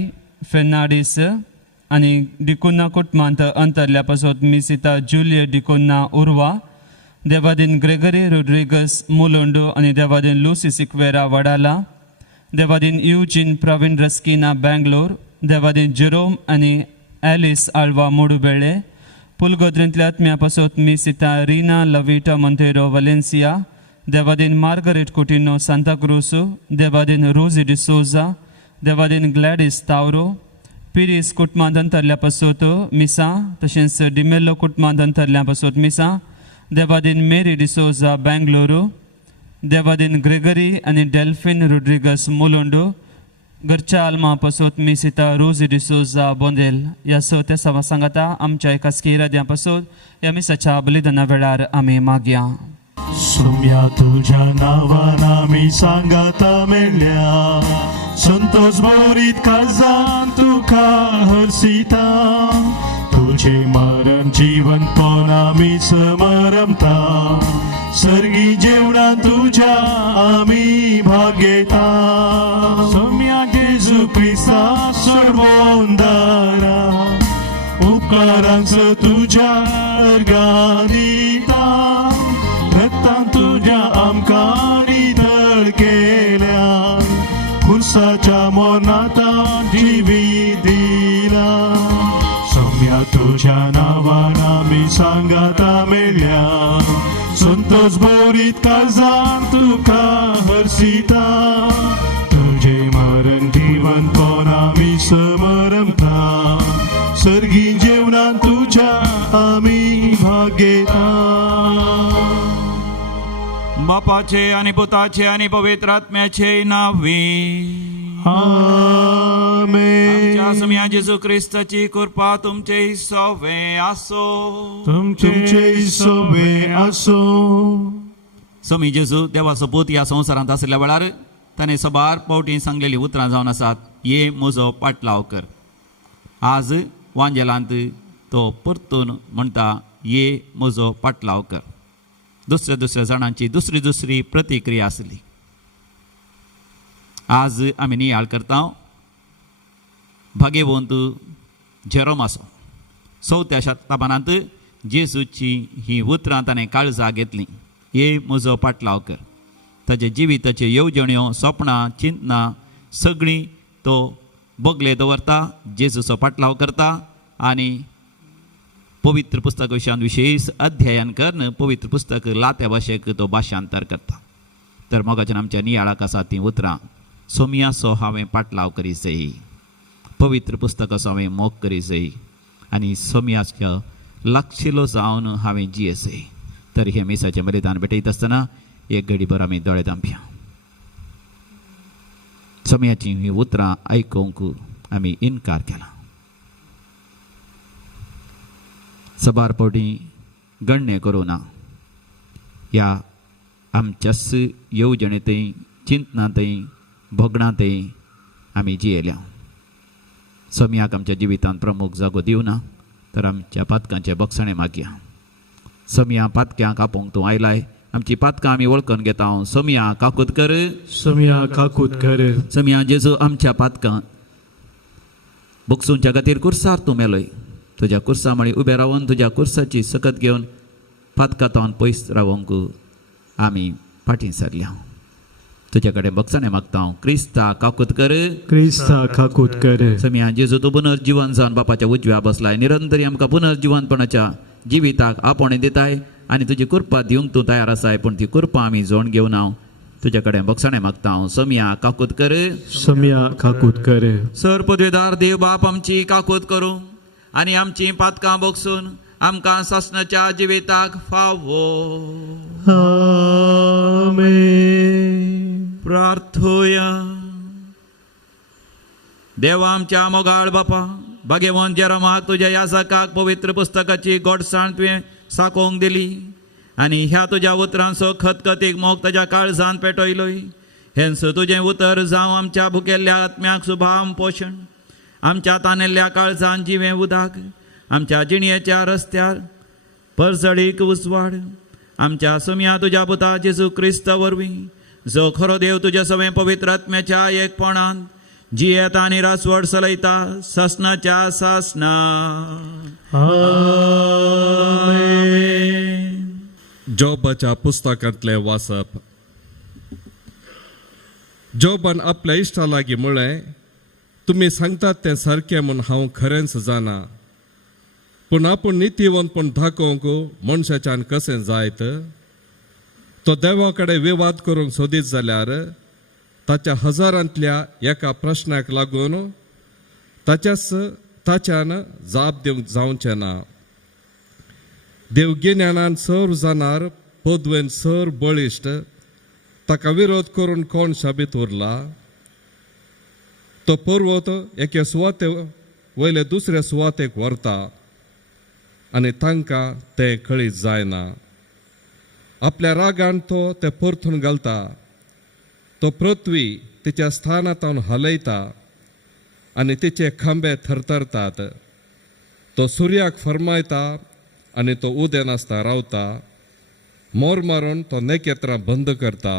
फेर्नांडीस आनी डिकुन्ना कुटुंबांत अंतरल्या पासत मिसिता जुलिया डिकुन्ना उर्वा. देवादीन ग्रेगरी रोड्रिगस मुलोंडो आनी देवादीन लुसी सिक्वेरा वडाला. देवादीन युजीन प्रवीण रस्किना बँगलोर. देवादीन जेरोम आनी एलिस आल्वा मुडुबेळे. पुलगोद्रींतल्या आत्म्या पासत मी सिता रिना लविटा मोंतेरो वलेन्सिया. देवादीन मार्गरेट कोटिनो सांताक्रूज. देवादीन रोजी डिसोजा. देवादीन ग्लॅडिस तावरो. पिरीस कुटुंबांत अंतरल्या पासत मिसा तशेंच डिमेल्लो कुटुंबांत अंतरल्या पासत मिसा. देवादीन मेरी डिसोजा बँगलोरू. देवादीन ग्रेगरी आनी डेल्फिन रोड्रिगस मुलोंडो. घरच्या आल्मा पासत मी सिता रोजी डिसोजा बोंदेल. ह्या सत्या सवा सांगाता आमच्या एका स्केराद्या पासत ह्या मिसाच्या बलिदाना वेळार आमी मागया. सोम्या तुझ्या नावान आमी सांगाता मेळ्ळ्या. संतोष भरीत काळजान तुका हरसिता. तुझे मरण जीवनपण आमी समरमता. सर्गी जेवणा तुझ्या आमी भाग घेता. सोम्या जेजू क्रिस्ता सर्वोंदारा उपकारांच तुझ्या अर्गां दिता. रक्तान तुझ्या आमकां नितळ केल्या. खुर्साच्या मोनाता जिवीत दिला. सोम्या तुझ्या नावान आमी सांगाता मेळ्ळ्या. संतोष भरीत काळजान तुका हरसिता. तुझे मरण जीवनपण आमी समरमता. सर्गी जेवणान तुझ्या आमी भाग घेता. बापाचे आणि पुताचे आणि पवित्र आत्म्याचे नावे. आमेन. आमच्या सम्या जेजू ख्रिस्ताची कृपा तुमचे सोबे आसो. तुमचे सोबे आसो. समी जेजू देवाचो पूत ह्या संवसारांत आसल्या वेळार ताणें सबार पावटी सांगलेली उतरां जावन आसात. ये म्हजो पाटलाव कर. आज वांजेलांत तो परतून म्हणटा ये म्हजो पाटलाव कर. दुसऱ्या दुसऱ्या जाणांची दुसरी दुसरी प्रतिक्रिया आसली. आज आमी नियाळ करता भाग्यवंत जेरोमाचो. 4थ्या शतकानांत जेजूची ही उतरां ताणें काळजां घेतली. ये म्हजो पाटलाव कर. ताचे जिविताच्यो येवजण्यो सपनां चिंतनां सगळीं तो बोगले दवरता. जेजूचो पाटलाव करता आनी पवित्र पुस्तक विशेष अध्ययन करून पवित्र पुस्तक लात्या भाशेक तो भाशांतर करता. तर मोगाच्यान आमच्या नियाळाक आसा ती उतरां. सोमयाचो हांवें पाटलाव करी सई. पवित्र पुस्तकाचो हांवें मोग करी सई. आनी सोमयाचो लागशिल्लो जावन हांवें जियेसय. तर हे मिसाचें बलिदान भेटयत आसतना एक घडीभर आमी दोळे धांपया. सोमयाची ही उतरां आयकूंक आमी इन्कार केला. सबार पावटी गण्य करुना ह्या आमच्याच येवजणेंतय चिंतनांतय भोगणांतय आमी जियेल्या. समियाक आमच्या जिवितांत प्रमुख जागो दिवना तर आमच्या पातकांचे बक्षणे मागया. समिया पातक्यांक आपोवंक तूं आयलाय. आमची पातकां आमी वळखून घेता. हांव समिया काकूत कर. समिया काकूत कर. समिया जेजू आमच्या पातकां बक्षूंच्या खातीर कुर्सार तूं मेलोय. तुज्या कुर्सा मळी उबे रावन तुज्या कुर्साची सकत घेवन पातकांतावन पयस रावंक आमी फाटीं सरल्या. तुजे कडेन बक्षणे मागता हांव. क्रिस्ता काकूत कर. क्रिस्ता काकूत कर. समिया जेजू तूं पुनर्जीवन जावन बापाच्या उजव्या बसलाय. निरंतरी आमकां पुनर्जीवनपणाच्या जिविताक आपणे दिताय आनी तुजी कृपा दिवंक तूं तयार आसाय. पूण ती कृपा आमी जोड घेवन हांव तुजे कडेन बक्षणे मागता हांव. समिया काकूत कर. समिया काकूत कर. सर पदवेदार देव बाप आमची काकूत करूं आनी आमची पातकां बक्षून आमकां सासणाच्या जिविताक फावो. आमेन. प्रार्थोया. देवा आमच्या मोगाळ बापा भाग्यवान जेरोमाक तुज्या ह्या सकाक पवित्र पुस्तकाची गोडसाण तुवें साकोवंक दिली आनी ह्या तुज्या उतरांचो खतखतीक मोग ताच्या काळजांत पेटयलोय. हेंच तुजें उतर जावं आमच्या भुकेल्ल्या आत्म्याक सुभाम पोशण, आमच्या तानेल्ल्या काळजांत जिवें उदाक, आमच्या जिणयेच्या रस्त्यार परसडीक उसवाड. आमच्या समिया तुज्या पुता जेजू क्रिस्त वरवीं जो खरो देव तुजे सवें पवित्र आत्म्याच्या एकपणांत जियेता आनी रासवड चलयता सासणाच्या सासना. जोबाच्या पुस्तकांतले वाचप. जोबान आपल्या इश्टा लागीं म्हळें, तुमी सांगतात तें सारकें म्हूण हांव खरेंच जाणा. पूण आपूण नितीवंतपण दाखोवंक मनशाच्यान कशें जायत. तो देवा कडेन विवाद करूंक सोदीत जाल्यार ताच्या हजारांतल्या एका प्रश्नाक लागून ताच्यान जाप दिवंक जावचें ना. देव गिन्यानान सर जाणार पदवेन सर बळिश्ट. ताका विरोध करून कोण शाबीत उरला. तो पर्वत एके सुवाते वयले दुसऱ्या सुवातेक व्हरता आनी तांकां तें कळीत जायना. आपल्या रागान तो तें परतून घालता. तो पृथ्वी तिच्या स्थानांतून हलयता आनी तिचे खांबे थरथरतात. तो सुर्याक फरमायता आनी तो उदें नासता रावता. मोर मारून तो नखेत्रां बंद करता.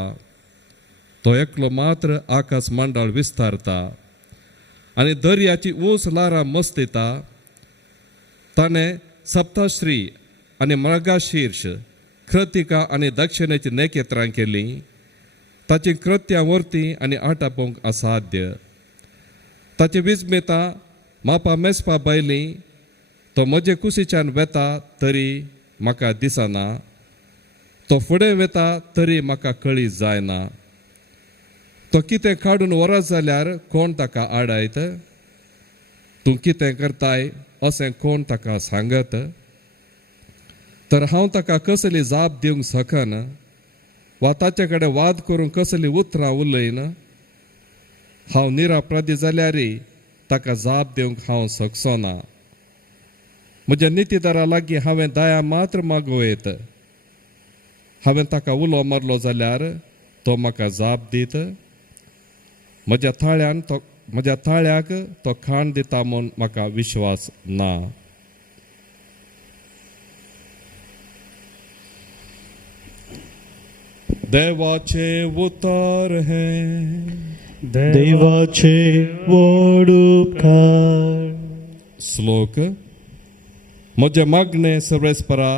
तो एकलो मात्र आकाश मंडळ विस्तारता आनी दर्याची ऊंच लारां मस्तिता. ताणें सप्तश्री आनी मृगाशीर्ष कृतिका आनी दक्षिणेची नखेत्रां केलीं. ताची कृत्यां वर्ती आनी आटापोवंक असाध्य. ताची विस्मिता मापा मेजपा बायली. तो म्हजे कुशीच्यान वेता तरी म्हाका दिसना. तो फुडें वेता तरी म्हाका कळीत जायना. तो कितें काडून व्हरत जाल्यार कोण ताका आडायत. तूं कितें करताय अशें कोण ताका सांगत. तर हांव ताका कसली जाप दिवंक शकन वा ताचे कडेन वाद करून कसली उतरां उलयन. हांव निरापराधी जाल्यारय ताका जाप दिवंक हांव शकचो ना. म्हज्या नितीदारा लागीं हांवें दया मात्र मागोयत. हांवें ताका उलो मारलो जाल्यार तो म्हाका जाप दीत. म्हज्या ताळ्याक तो खाण दिता म्हूण म्हाका विश्वास ना. देवाचे उतर हे. देवाचे व्हड उपकार. श्लोक. म्हजे मागणे सर्वेस्परा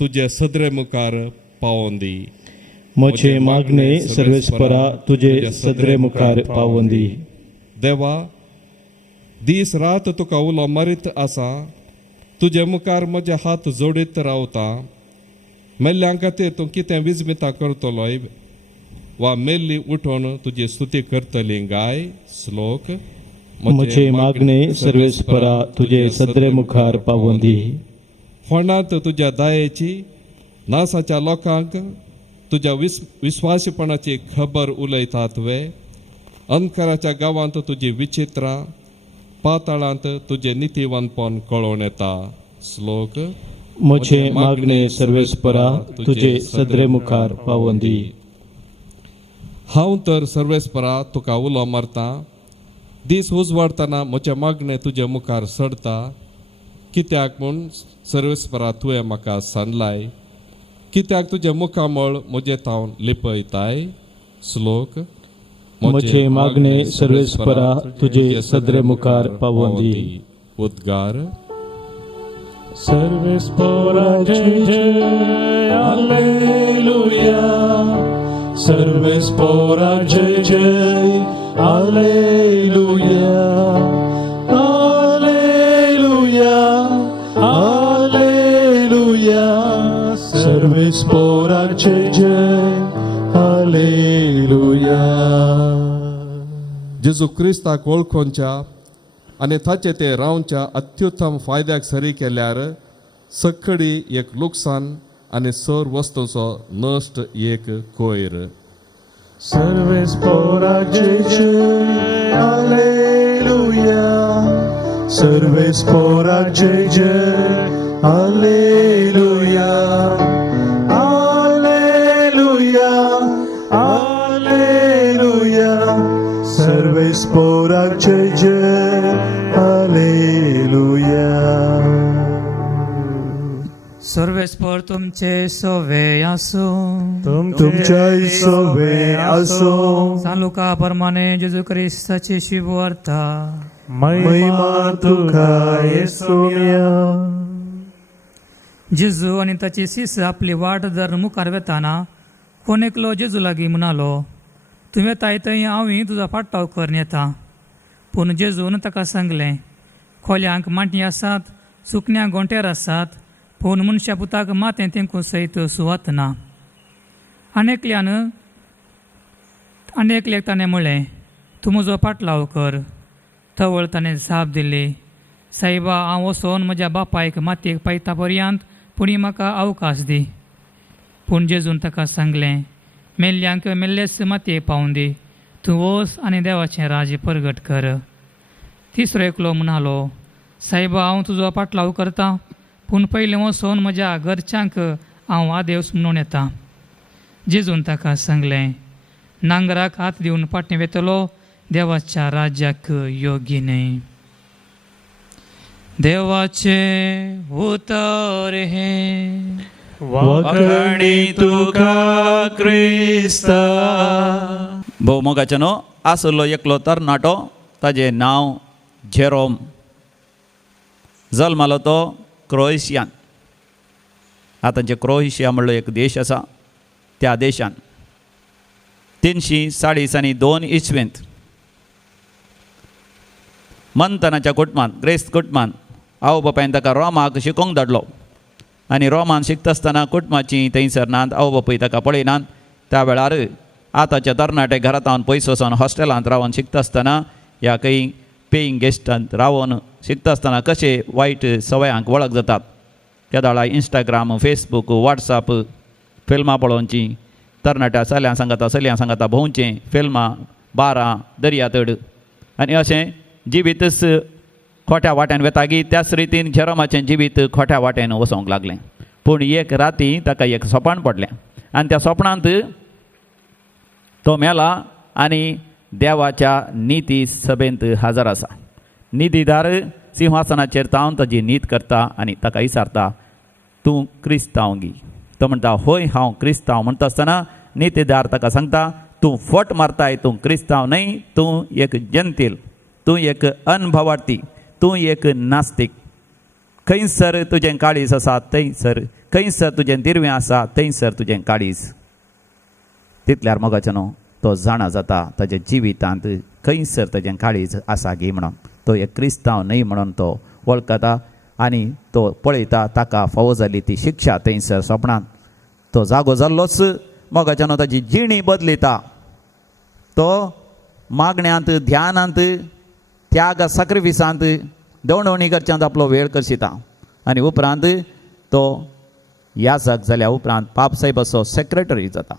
तुजे सदरे मुखार पावोवन दी. म्हजे मागणे सर्वेस्परा तुजे सदरे मुखार पावोवन दी. देवा, दीस रात तुका उलो मारीत आसा. तुजे मुखार म्हजे हात जोडीत रावता. मेल्ल्यां खातीर तूं कितें विजमिता करतलोय वा मेल्ली उठोन तुजी स्तुती करतली गाय. श्लोक. म्हजे मागणे सर्वेस्परा तुजे सदरे मुखार पावोवन दी. होणांत तुज्या दयेची नासाच्या लोकांक तुज्या विस्वासीपणाची खबर उलयतात वे. अंधकाराच्या गांवांत तुजी विचित्रां, पाताळांत तुजे नितीवंतपण कळोवन येता. श्लोक. म्हजे मागणे सर्वेस्परा तुजे सदरे मुखार पावोवन दी. हांव तर सर्वेस्परा तुका उलो मारता. दीस उजवाडतना म्हजे मागणें तुजे मुखार सडटा कित्याक म्हूण सर्वेस्परा तुवें म्हाका सांडलाय कित्याक तुजे मुखामळ म्हजे तावन लिपयताय श्लोक म्हजे मागणे सर्वेस्परा तुझे सदरे मुखार पावोंदी उद्गार सर्वेस्परा जय जय हालेलुया सर्वेस्परा जय जय हालेलुया हालेलुया हालेलुया सर्वेस्परा जय जय हालेलुया जेजू क्रिस्ताक वळखोवच्या आनी ताचे ते रावच्या अत्युत्तम फायद्याक सरी केल्यार सखडी एक लुकसाण आनी सर वस्तूंचो नश्ट एक कोयर सर्वेस्परा जय जय हालेलुया सर्वेस्परा जय जय हालेलुया हालेलुया हालेलुया सर्वेस्परा जय जय हालेलुया सर्वेस्पर तुमचे सोवे आसो तुमच्या सोवे असो सालुका प्रमाणे जेजू क्रिस्ताची शुभ वार्ता महिमा तुका येसुया जेजू आणि ताची शिष्य आपली वाट धर मुखार वेताना कोण एकलो जेजू लागीं म्हणालो तुवें ताय थंय हांवूय तुजो पाट्टाव करून येता पूण जेजून ताका सांगलें खोल्यांक माटी आसात सुकण्यांक गोंटेर आसात पूण मनशा पुताक मातें तेंकून सयत सुवात ना एकल्याक ताणें म्हणलें तूं म्हजो पाटलाव कर थवळ ताणें जाप दिली सायबा हांव वचोन म्हज्या बापायक मातयेक पायता पर्यंत पुणी म्हाका अवकाश दी पूण जेजून ताका सांगलें मेल्ल्यांक मेल्लेस मातयेक पावून दी तूं वच आनी देवाचें राज परगट कर तिसरो एकलो म्हणालो सायबा हांव तुजो पाटलाव करता पूण पयलें वचोन म्हज्या घरच्यांक हांव आदेवस म्हणून येता जेजून ताका सांगलें नांगराक हात दिवन पाटें वेतलो देवाच्या राज्याक योग्य न्हय देवाचे उतर हे वखणी तुका क्रिस्ता भोवमोगाच्यानो आसलो एकलो तरणाटो ताजें नांव झेरोम जल्मालो तो क्रोएशियान आतां जे क्रोएशिया म्हणलो एक देश आसा त्या देशान 342 इस्वेंत मंथनाच्या कुटुंबान ग्रेस्त कुटुंबान आवय बापायन ताका रोमाक शिकोवंक धाडलो आनी रोमान शिकता आसतना कुटुंबाची थंयसर नात आवय बापूय ताका पळयनात त्या वेळार आतांच्या तरणाटे घरांत रावन पयस वचोन हॉस्टेलांत रावन शिकता आसतना ह्या खंय पेईंग गेस्टांत रावन शिकता आसतना कशे वायट सवयांक वळख जातात त्या वेळार इंस्टाग्राम फेसबूक वॉट्सॅप फिल्मां पळोवची तरणाट्या चलयां सांगाता भोंवचें फिल्मां बारां दर्यातड आनी अशें जिवीतच खोट्या वाट्यान वेतागी त्याच रितीन झेरोमाचें जिवीत खोट्या वाट्यान वचोंक लागलें पूण एक राती ताका एक सोपान पडलें आनी त्या सोपणांत तो मेला आनी देवाच्या निती सभेंत हजर आसा नितीदार सिंहासनाचेर तावन ताजी नीत करता आनी ताका विचारता तूं क्रिस्तांवगी तो म्हणटा होय हांव क्रिस्तांव म्हणटा आसतना नितीदार ताका सांगता तूं फट मारताय तूं क्रिस्तांव न्हय तूं एक जंतील तूं एक अनभवार्थी तूं एक नास्तीक खंयसर तुजें काळीज आसा थंयसर खंयसर तुजें दिरवें आसा थंयसर तुजें काळीज तितल्यार मोगाचें न्हू तो जाणा जाता ताच्या जिवितांत खंयसर ताजें काळीज आसा गी म्हणून तो एक क्रिस्तांव न्हय म्हणून तो वळखता आनी तो पळयता ताका फावो जाली ती शिक्षा थंयसर सोपणांत तो जागो जाल्लोच मोगाचें न्हू ताची जिणी बदलिता तो मागण्यांत ध्यानांत त्याग सॅक्रिफिसांत देवणवणी करच्यांत आपलो वेळ करशिता आनी उपरांत तो याजक जाल्या उपरांत पाप साहेबाचो सेक्रेटरी जाता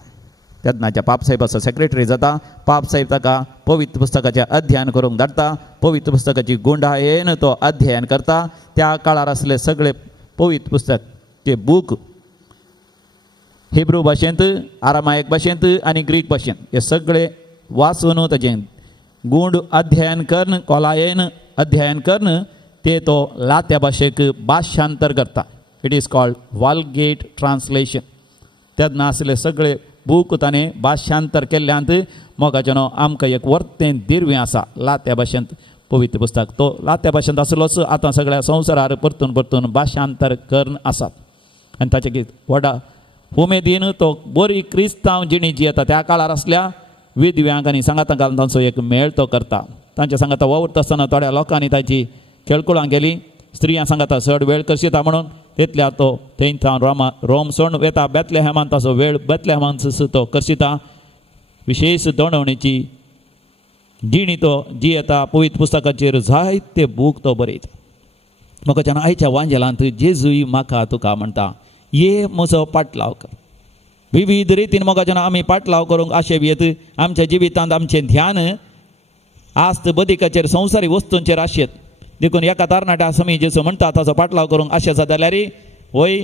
तेन्नाच्या पाप साहेबाचो सेक्रेटरी जाता पाप साहेब ताका पवित्र पुस्तकाचें अध्ययन करूंक धाडटा पवित्र पुस्तकाची गुंडायेन तो अध्ययन करता त्या काळार आसले सगळे पवित्र पुस्तकाचे बूक हिब्रू भाशेंत आरामायक भाशेंत आनी ग्रीक भाशेंत हे सगळे वाचून ताजें गूढ अध्ययन कर्ण कोलायन अध्ययन कर्ण ते तो लात्या भाशेक भाशांतर करता. It is called Vulgate translation. तेन्ना आसले सगळे बूक ताणें भाशांतर केल्ल्यांत मोगाचें आमकां एक वर्तें दिर्वें आसा लात्या भाशेंत पवित्र पुस्तक. तो लात्या भाशेंत आसलोच आतां सगळ्या संवसारार परतून परतून भाशांतर करून आसात. आनी ताचे कितें व्हडा उमेदीन तो बरी क्रिस्तांव जिणी जी येता त्या काळार आसल्या विधव्यांक आनी सांगातां घालून तांचो एक मेळ तो करता. तांच्या सांगाता वावरता आसतना थोड्या लोकांनी ताची खेळकुळां गेली. स्त्रियां सांगाता चड वेळ करशीता म्हणून तितल्या तो थंय रोम सोडून वेता बेतलेहेमान ताचो वेळ बेतलेहेमान तो करशिता. विशेश दोंडवणीची जिणी तो जी येता पवित्र पुस्तकाचेर जायते बूक तो बरयता. म्हाका आयच्या वांजेलांत जेजूय म्हाका तुका म्हणटा ये म्हजो पाटलाव कर. विविध रितीन मोगाच्यान आमी पाटलाव करूंक आशेवियत आमच्या जिवितांत आमचें ध्यान आस्त बदिकाचेर संवसारी वस्तूंचेर आशेत देखून एका तरणाट्या समी जेसो म्हणटा ताचो पाटलाव करूंक आशेचा जाल्यार वय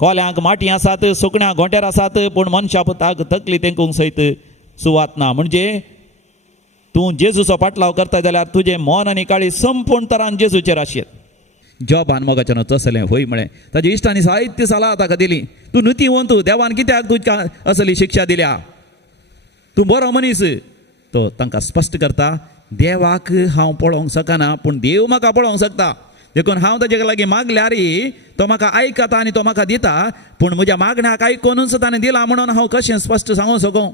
कोल्यांक माटी आसात सुकण्यांक गोंटेर आसात पूण मनशा पुताक तकली तेंकूंक सयत सुवात ना. म्हणजे तूं जेजूचो पाटलाव करता जाल्यार तुजें मन आनी काळी संपूर्ण तरान जेजूचेर आशेत. जॉबान मोगाच्यान तसलें होय म्हळें ताजे इश्टांनी साहित्य सलाह ताका दिली. तूं नुतिवंत देवान कित्याक तुका असली शिक्षा दिल्या. तूं बरो मनीस. तो तांकां स्पश्ट करता देवाक हांव पळोवंक शकना पूण देव म्हाका पळोवंक शकता. देखून हांव ताजे लागीं मागल्यार तो म्हाका आयकता आनी तो म्हाका दिता. पूण म्हज्या मागण्याक आयकूनच ताणें दिला म्हणून हांव कशें स्पश्ट सांगूंक शकूं.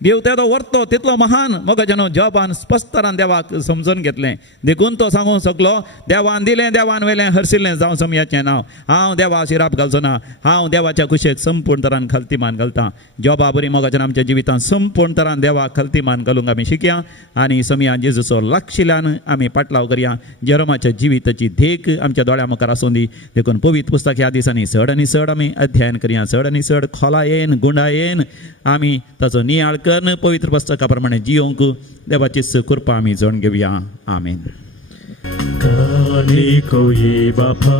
देव तेदो वर्तो तितलो महान मोगाच्यान जॉबान स्पश्ट तरान देवाक समजून घेतलें. देखून तो सांगूंक शकलो देवान दिलें देवान वेलें हरशिल्लें जावं समयाचें नांव. हांव देवा शिराप घालचो ना. हांव देवाच्या कुशेक संपूर्ण तरान खालतीमान घालता. जॉबा बरी मोगाच्यान आमच्या जिवितांत संपूर्ण तरान देवाक खालतीमान घालूंक आमी शिकया आनी समया जेजूचो लागशिल्ल्यान आमी पाटलाव करया. जेरोमाच्या जिविताची देख आमच्या दोळ्या मुखार आसूं दी. देखून पवित्र पुस्तक ह्या दिसांनी चड आनी चड आमी अध्ययन करया. चड आनी चड खोलायेन गुंडायेन आमी ताचो नियाळ करून पवित्र पुस्तका प्रमाणे जियोंक देवाचीच कृपा आमी जाणून घेवया. आमेन. ये बापा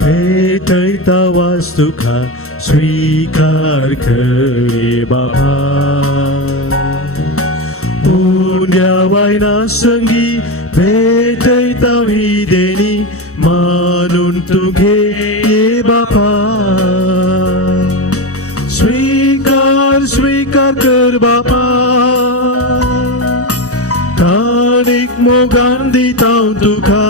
भेटैता वास्तुका स्वीकार करे बापा. उन्या वायना संगी भेटैता विदेनी मानून तू घे ये बापा. स्वीकार कर बापा. काणीक मोगान दिता तुका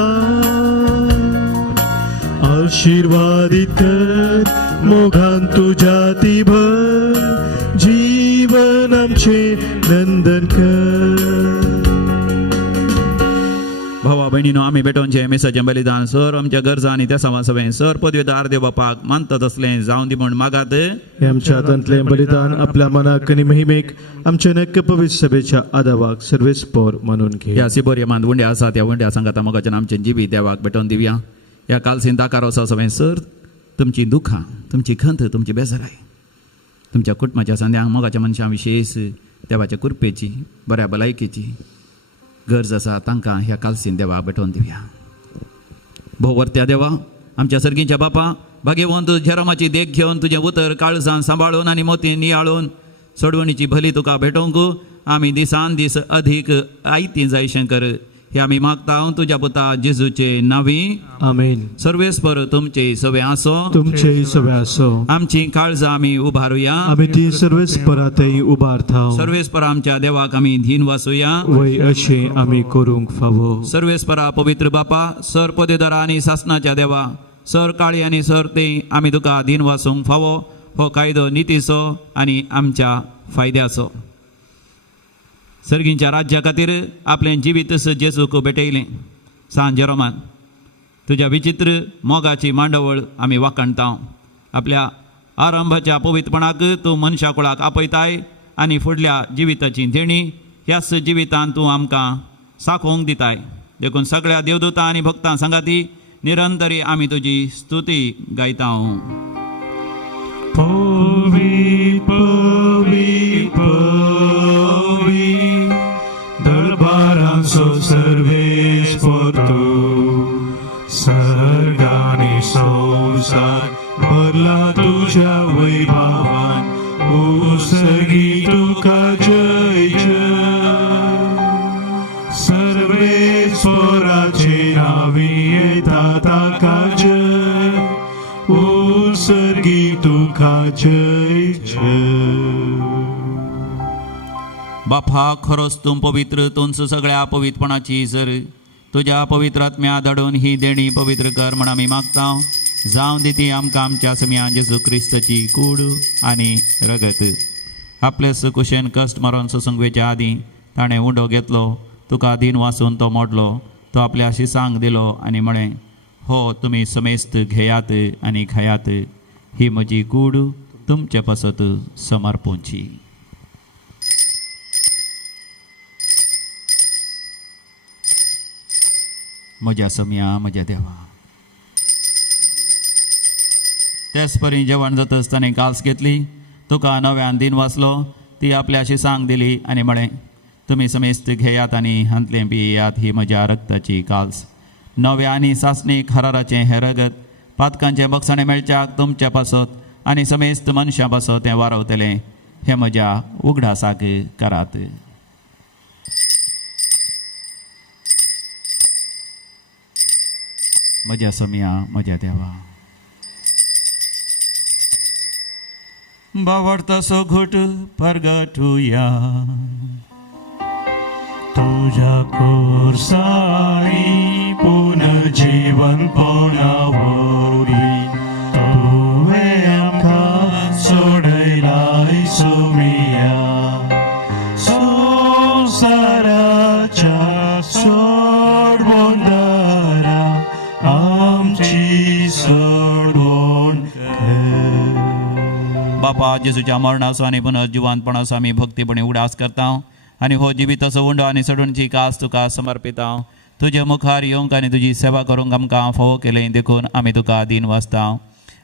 आशीर्वादित कर मोगान तुझ्या ती भर जीवन आमचे नंदन कर. भावा भयणीनो आमी भेटोवनचें मेसाचें बलिदान सर आमच्या गरजा आनी त्या सवें सर पदवेदार देव बापाक मानता तसलें जावं दी म्हूण मागात. हे आमच्या हातांतलें बलिदान आपल्या मनाक आनी महिमेक आमच्या नक्क पवित्र सभेच्या आदावाक सर्वेस्पोर मानून घे. ह्या सिबोरियमांत वंड्या आसा त्या वंड्या सांगाता मोगाच्यान आमचें जिवी देवाक भेटोवन दिवया. ह्या कालसीन दाकारो सवें सर तुमची दुखां तुमची खंत तुमची बेजाराय तुमच्या कुटुंबाच्या संद्यांक मोगाच्या मनशां विशेश देवाच्या कृपेची बऱ्या भलायकेची गरज आसा तांकां ह्या कालसीन देवा भेटोवन दिवया. भोवरत्या देवा आमच्या सर्गीच्या बापा भाग्यवंत जेरोमाची देख घेवन तुजें उतर काळजान सांबाळून आनी मोतीन नियाळून सोडवणीची भली तुका भेटोवंक आमी दिसान दीस अधीक आयती जाय शंकर. हे आमी मागता तुज्या पुता जेजूचे नावी. आमेन. सर्वेस्पर तुमचे सवे आसो. तुमचे सवे आसो. आमची काळजां आमी उबारुया. आमी ती सर्वेस्परातय उबारता. सर्वेस्पर आमच्या देवाक आमी धीन वासुया. वय अशें आमी करूंक फावो. सर्वेस्परा पवित्र बापा सर पदेदारा आनी शासनाच्या देवा सर काळी आनी सर ते आमी तुका धीन वासूंक फावो. हो कायदो नितीचो आनी आमच्या फायद्याचो. सर्गींच्या राज्या खातीर आपलें जिवीत जेजूक भेटयलें. सांज जेरोमान तुज्या विचित्र मोगाची मांडवळ आमी वाखणटा. आपल्या आरंभाच्या पवित्रपणाक तूं मनशा कुळाक आपयताय आनी फुडल्या जिविताची देणी ह्याच जिवितांत तूं आमकां साखोवंक दिताय. देखून सगळ्या देवदूतां आनी भक्तां सांगाती निरंतरी आमी तुजी स्तुती गायता. दरबारांचो सर्वेस्पर तूं सर्गांनी संवसार भरला तुज्या वैभवान. उसगी तुका जय जय. सर्वथा ताका जय ओ सर्गी तुका जय जय बापा खरोच तूं पवित्र तूंच सगळ्या पवित्रपणाची सर तुझ्या पवित्र आत्म्या धाडून ही देणी पवित्र कर म्हण आमी मागता जावं दी ती आमकां आमच्या समिया जेजू क्रिस्ताची कूड आनी रगत आपले कुशेन कश्ट मरण ससंगवेच्या आदीं ताणें उंडो घेतलो तुका दिन वाचून तो मोडलो तो आपल्या शिसांक दिलो आनी म्हळें हो तुमी समेस्त घेयात आनी खायात ही म्हजी कूड तुमचे पसत समर्पोवची म्हज्या समिया म्हज्या देवा तेच परी जेवण जातच ताणें काल्स घेतली तुका नव्यान दिन वाचलो ती आपल्या शिसांक दिली आनी म्हळें तुमी समेस्त घेयात आनी हांतलें पियेयात ही म्हज्या रक्ताची काल्स नव्या आनी सासणीक हराराचें हें रगत पातकांचें बक्षणें मेळच्याक तुमच्या पासत आनी समेस्त मनशां पासत तें वारवतलें हें म्हज्या उगडासाक करात म्हज्या समिया म्हज्या देवा बावडतासो घोट परगटुया तुझ्या कोर्साई पुनर्जीवन पोणावरी तुवें आमकां सोडयलाय सुमिया संवसाराच्या सोडवोंदारा आमची सोडवण कर बापा जेजूच्या मरणाचो आनी पुनर्जिवानपणाचो आमी भक्तीपणे उडास करता आनी हो जिविताचो उंडो आनी सडूणची कास तुका समर्पिता तुजे मुखार येवंक आनी तुजी सेवा करूंक आमकां फोव केलें देखून आमी तुका दिन वाचता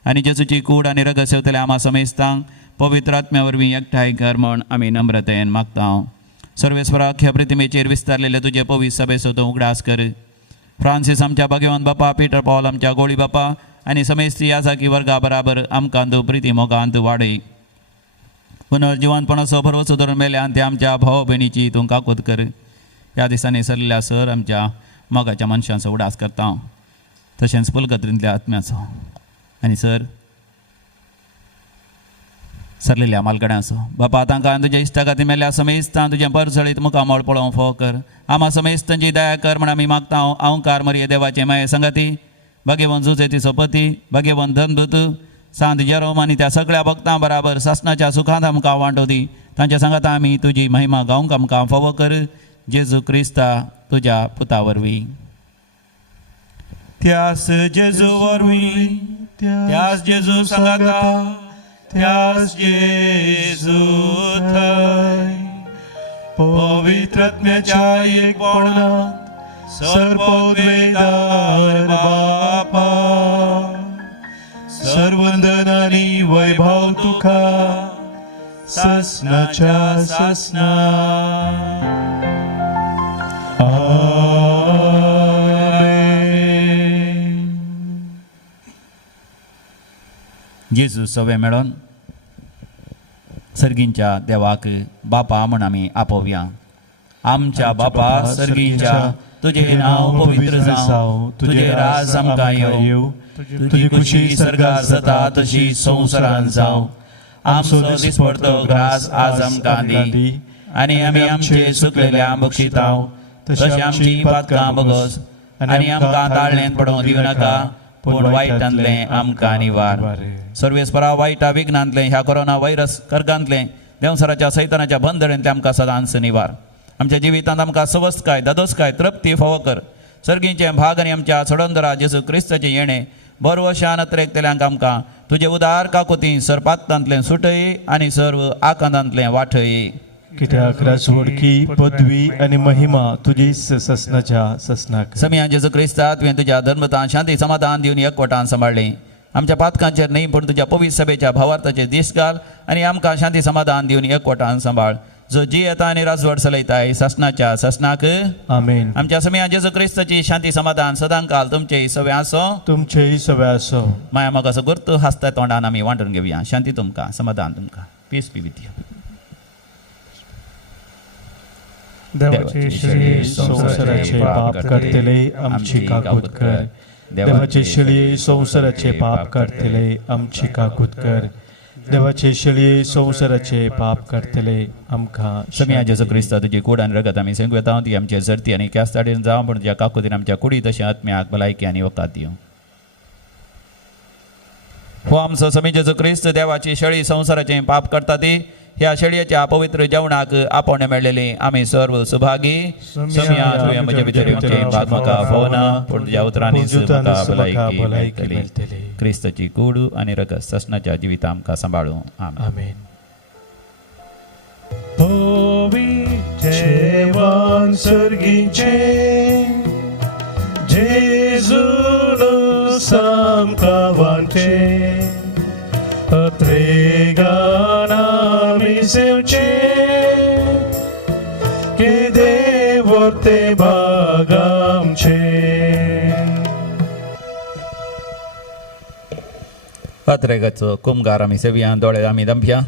आनी जेजूची कूड आनी रगत सेवतले आमा समेस्तांक पवित्र आत्म्या वरवीं एकठांय कर म्हण आमी नम्रतेन मागता सर्वेस्वरा अख्ख्या पृथ्वीचेर विस्तारलेले तुजे पवित्र सभेचो तूं उगडास कर फ्रांसीस आमच्या भाग्यवान बापा पीटर पॉल आमच्या गोळी बापा आनी समेस्त याजाकी वर्गा बराबर आमकां तूं प्रिती मोगांत वाडय पुनर्जिवानपणाचो भरवसो धरून मेल्यान ते आमच्या भाव भयणीची तूं काकूत कर ह्या दिसांनी सरलेल्या सर आमच्या मोगाच्या मनशांचो उडास करता तशेंच पुलकत्रींतल्या आत्म्याचो आनी सर सरलेल्या मालगड्याचो बापा तांकां तुज्या इश्टा खातीर मेल्या समेस्तां तुजें परसळीत मुखामळ पळोवंक फोव कर आमा समेस्तांची दया कर म्हण आमी मागता अवंकार मरिये देवाचे माये संगती भाग्यवन जुजेची सोपती भाग्यवन धनदूत सांत जेरोम आनी त्या सगळ्या भक्तां बराबर सासणाच्या सुखांत आमकां वांटो दी तांच्या सांगात आमी तुजी महिमा गावंक आमकां फावो कर जेजू क्रिस्ता तुज्या पुता वरवीं त्यास जेजू वरवीं त्यास जेजू सांगाता त्यास जेजू थंय पवित्र आत्म्याच्या एकपणांत सर्वोद्वेदार बापा सर्वंदन आनी वैभव तुका सासणाच्या सासना जेजू सवे मेळोन सर्गींच्या देवाक बापा म्हण आमी आपोवया आमच्या बापा सर्गींच्या तुझे नाव पवित्र जावं तुझे राज आमकां येवं तुजी खुशी सर्गार जाता तशी संवसारांत जावं आमचो दिसपडतो ग्रास आज आमकां दी आनी आमी आमचे सुकलेल्या बक्षितांव तशी आमची पातकां बगस आनी आमकां ताळणेंत पडोवंक दिवं नाका पूण वायटांतलें आमकां निवार सर्वेस्परा वायटा विघ्नांतलें ह्या कोरोना व्हायरस कर्गांतलें देंवसराच्या सैतानाच्या बंदडेंतलें आमकां सदांच निवार आमच्या जिवितांत आमकां सवस्काय दादोसकाय तृप्ती फावो कर सर्गींचे भाग आनी आमच्या सडोंदरा जेजू क्रिस्ताचें येणें बरो शान अत्रेकतेल्यांक आमकां तुजे उदार काकुती सरपातांतलें सुटय आनी सर्व आकांतांतलें वाठय कित्याक राजवडकी पदवी आनी महिमा तुजी ससनाच्या ससनाक समिया जेजू क्रिस्ता तुवें तुज्या धर्मतान शांती समाधान दिवन एकवटान सांबाळ्ळें आमच्या पातकांचेर न्ही पूण तुज्या पवित्र सभेच्या भावार्थाचेर दीस घाल आनी आमकां शांती समाधान दिवन एकवटान सांबाळ जो जी येता आनी राजवट चलयताय ससनाच्या ससनाक आमेन आमच्या समिया जेजू क्रिस्ताची शांती समाधान सदां काल तुमचे सवे आसो तुमचेय सवे आसो माया मोगाचो गुर्त हस्ता तोंडान आमी वांटून घेवया शांती तुमकां समाधान तुमकां पीस बी विथ यू देवाचे श्री संसाराचे पाप करतले आमची काकूत कर देवाचे शेळये संसाराचे पाप काढतले आमची काकूत कर. देवाचे शेळये संसाराचे पाप काढतले आमकां समी जेजू क्रिस्त तुजी कूड आनी रगत आमी सेंक येता ती आमचे सर्ती आनी क्यास्ताडीन जावं म्हण तुज्या काकुतीन आमच्या कुडी तशें आत्म्याक भलायकी आनी वकात दिवं. हो आमचो समी जेजू क्रिस्त देवाची शेळी संसाराचे पाप करता ती ह्या शेळयेच्या पवित्र जेवणाक आपण मेळलेली आमी सर्व सुभागी. समिया तुवें म्हजे भितर म्हाका फोना पूण तुज्या उतरांनी म्हाका भलायकी मेळटली. क्रिस्ताची कूड आनी रगत ससनाच्या जिविता आमकां सांबाळूं. आमेन. आमेन. जेवण सर्गीचे जेजून सामका वांटे अत्रेगान आमी सेवचे के देव ते भाग आमचे. अत्रेगाचो कुमगार आमी सेविया दोळे आमी दंभया.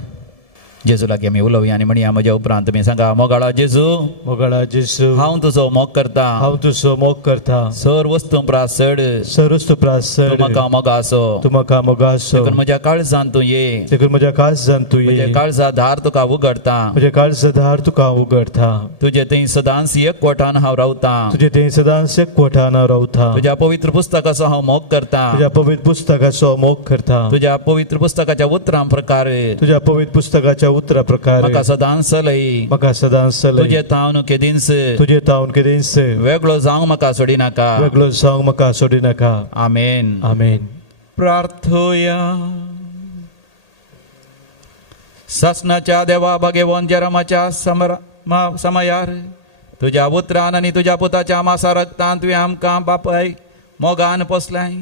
जेजू लागीं आमी उलोवया आनी म्हणया म्हज्या उपरांत तुमी सांगा मोगाळा जेजू मोगाळा जेजू हांव तुजो मोग करता. हांव तुजो मोग करता. सर वस्तू प्रास चड सर्वस्त प्रासर तूं म्हाका मोगा असो. तूं म्हाका मोगासो. देखून म्हज्या काळजांत तूं ये. देखून म्हज्या काळजांत तूं म्हज्या ये. काळजा धार तुका उगडता. म्हज्या काळजादार तुका उगडता. तुजे थंय सदांच एक कोठान हांव रावता. तुजे थंय सदांच एकवटान हांव रावता. तुज्या पवित्र पुस्तकाचो हांव मोग करता. तुज्या पवित्र पुस्तकाचो मोग करता. तुज्या पवित्र पुस्तकाच्या उतरां प्रकार तुज्या पवित्र पुस्तकाच्या उतरा प्रकार म्हाका सदांच चलय. म्हाका सदांच चलय. तुजे तावन केदींच तुजे तावन केदींच वेगळो जावंक म्हाका सोडिनाका. वेगळो जावंक म्हाका सोडिनाका. आमेन. आमेन. प्रार्थोया. ससनाच्या देवा भगवान जरमाच्या समयार तुज्या उतरान आनी तुज्या पुताच्या मासा रक्तांत तुवें आमकां बापाय मोगान पोसलाय.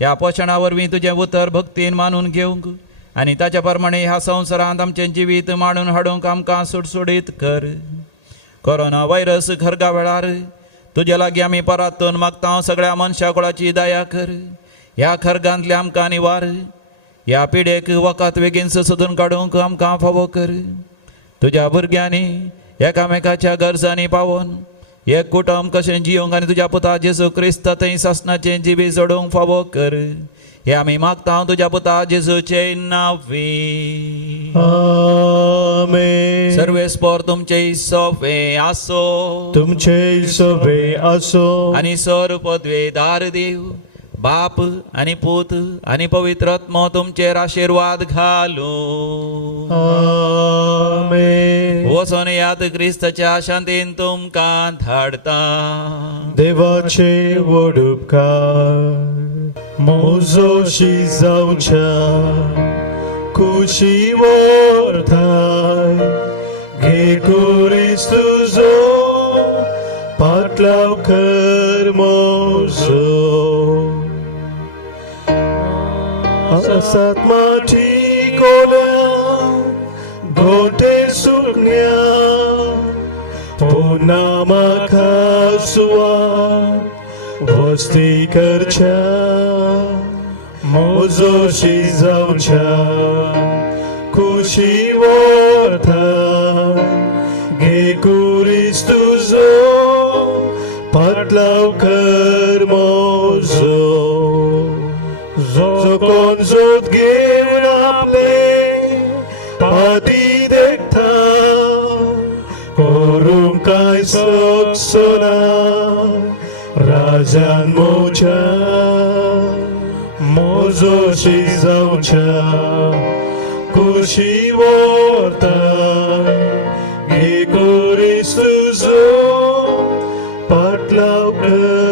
ह्या पोशणा वरवीं तुजें उतर भक्तीन मानून घेवंक आनी ताच्या प्रमाणे ह्या संवसारांत आमचें जिवीत मांडून हाडूंक आमकां सुटसुडीत कर. कोरोना व्हायरस खरगा वेळार तुजे लागीं आमी परतून मागता सगळ्या मनशा कुळाची दया कर. ह्या खरगांतले आमकां निवार. ह्या पिडेक वकात बेगीनच सोदून काडूंक आमकां फावो कर. तुज्या भुरग्यांनी एकामेकाच्या गरजांनी पावोन एक कुटुंब कशें जियोंक आनी तुज्या पुता जेजू क्रिस्त थंय सासणाचें जिवी जोडूंक फावो कर. हे आमी मागता तुज्या पुता जेजूचे नांवी. आमेन. सर्वेस्पर तुमचे सोवे आसो. तुमचे सोबे आसो. आनी सर पदवेदार देव बाप आनी पूत आनी पवित्र आत्मा तुमचेर आशीर्वाद घालो. आमेन. वचोन याद क्रिस्ताच्या शांतीन तुमकां धाडता. देवाचे व्हड उपकार मोजोशी जावच्या खुशी व्हरताय. घे कुरीस तुजो पाटलाव कर मोजो. आसात माठी कोल्या गोटे सुकन्या पुन्हा म्हाका सुवात वस्ती करच्या मोजोशी जावच्या खुशी व्हरता. घे कुरीस तुजो पाटलाव कर मोजो. जो कोण जोत घेवन आपले पाती देखता करूंक कांय सोना राजान मोच्या मोजोशी जावच्या खुशी व्हरता. घे कुरीस तुजो पाटलाव कर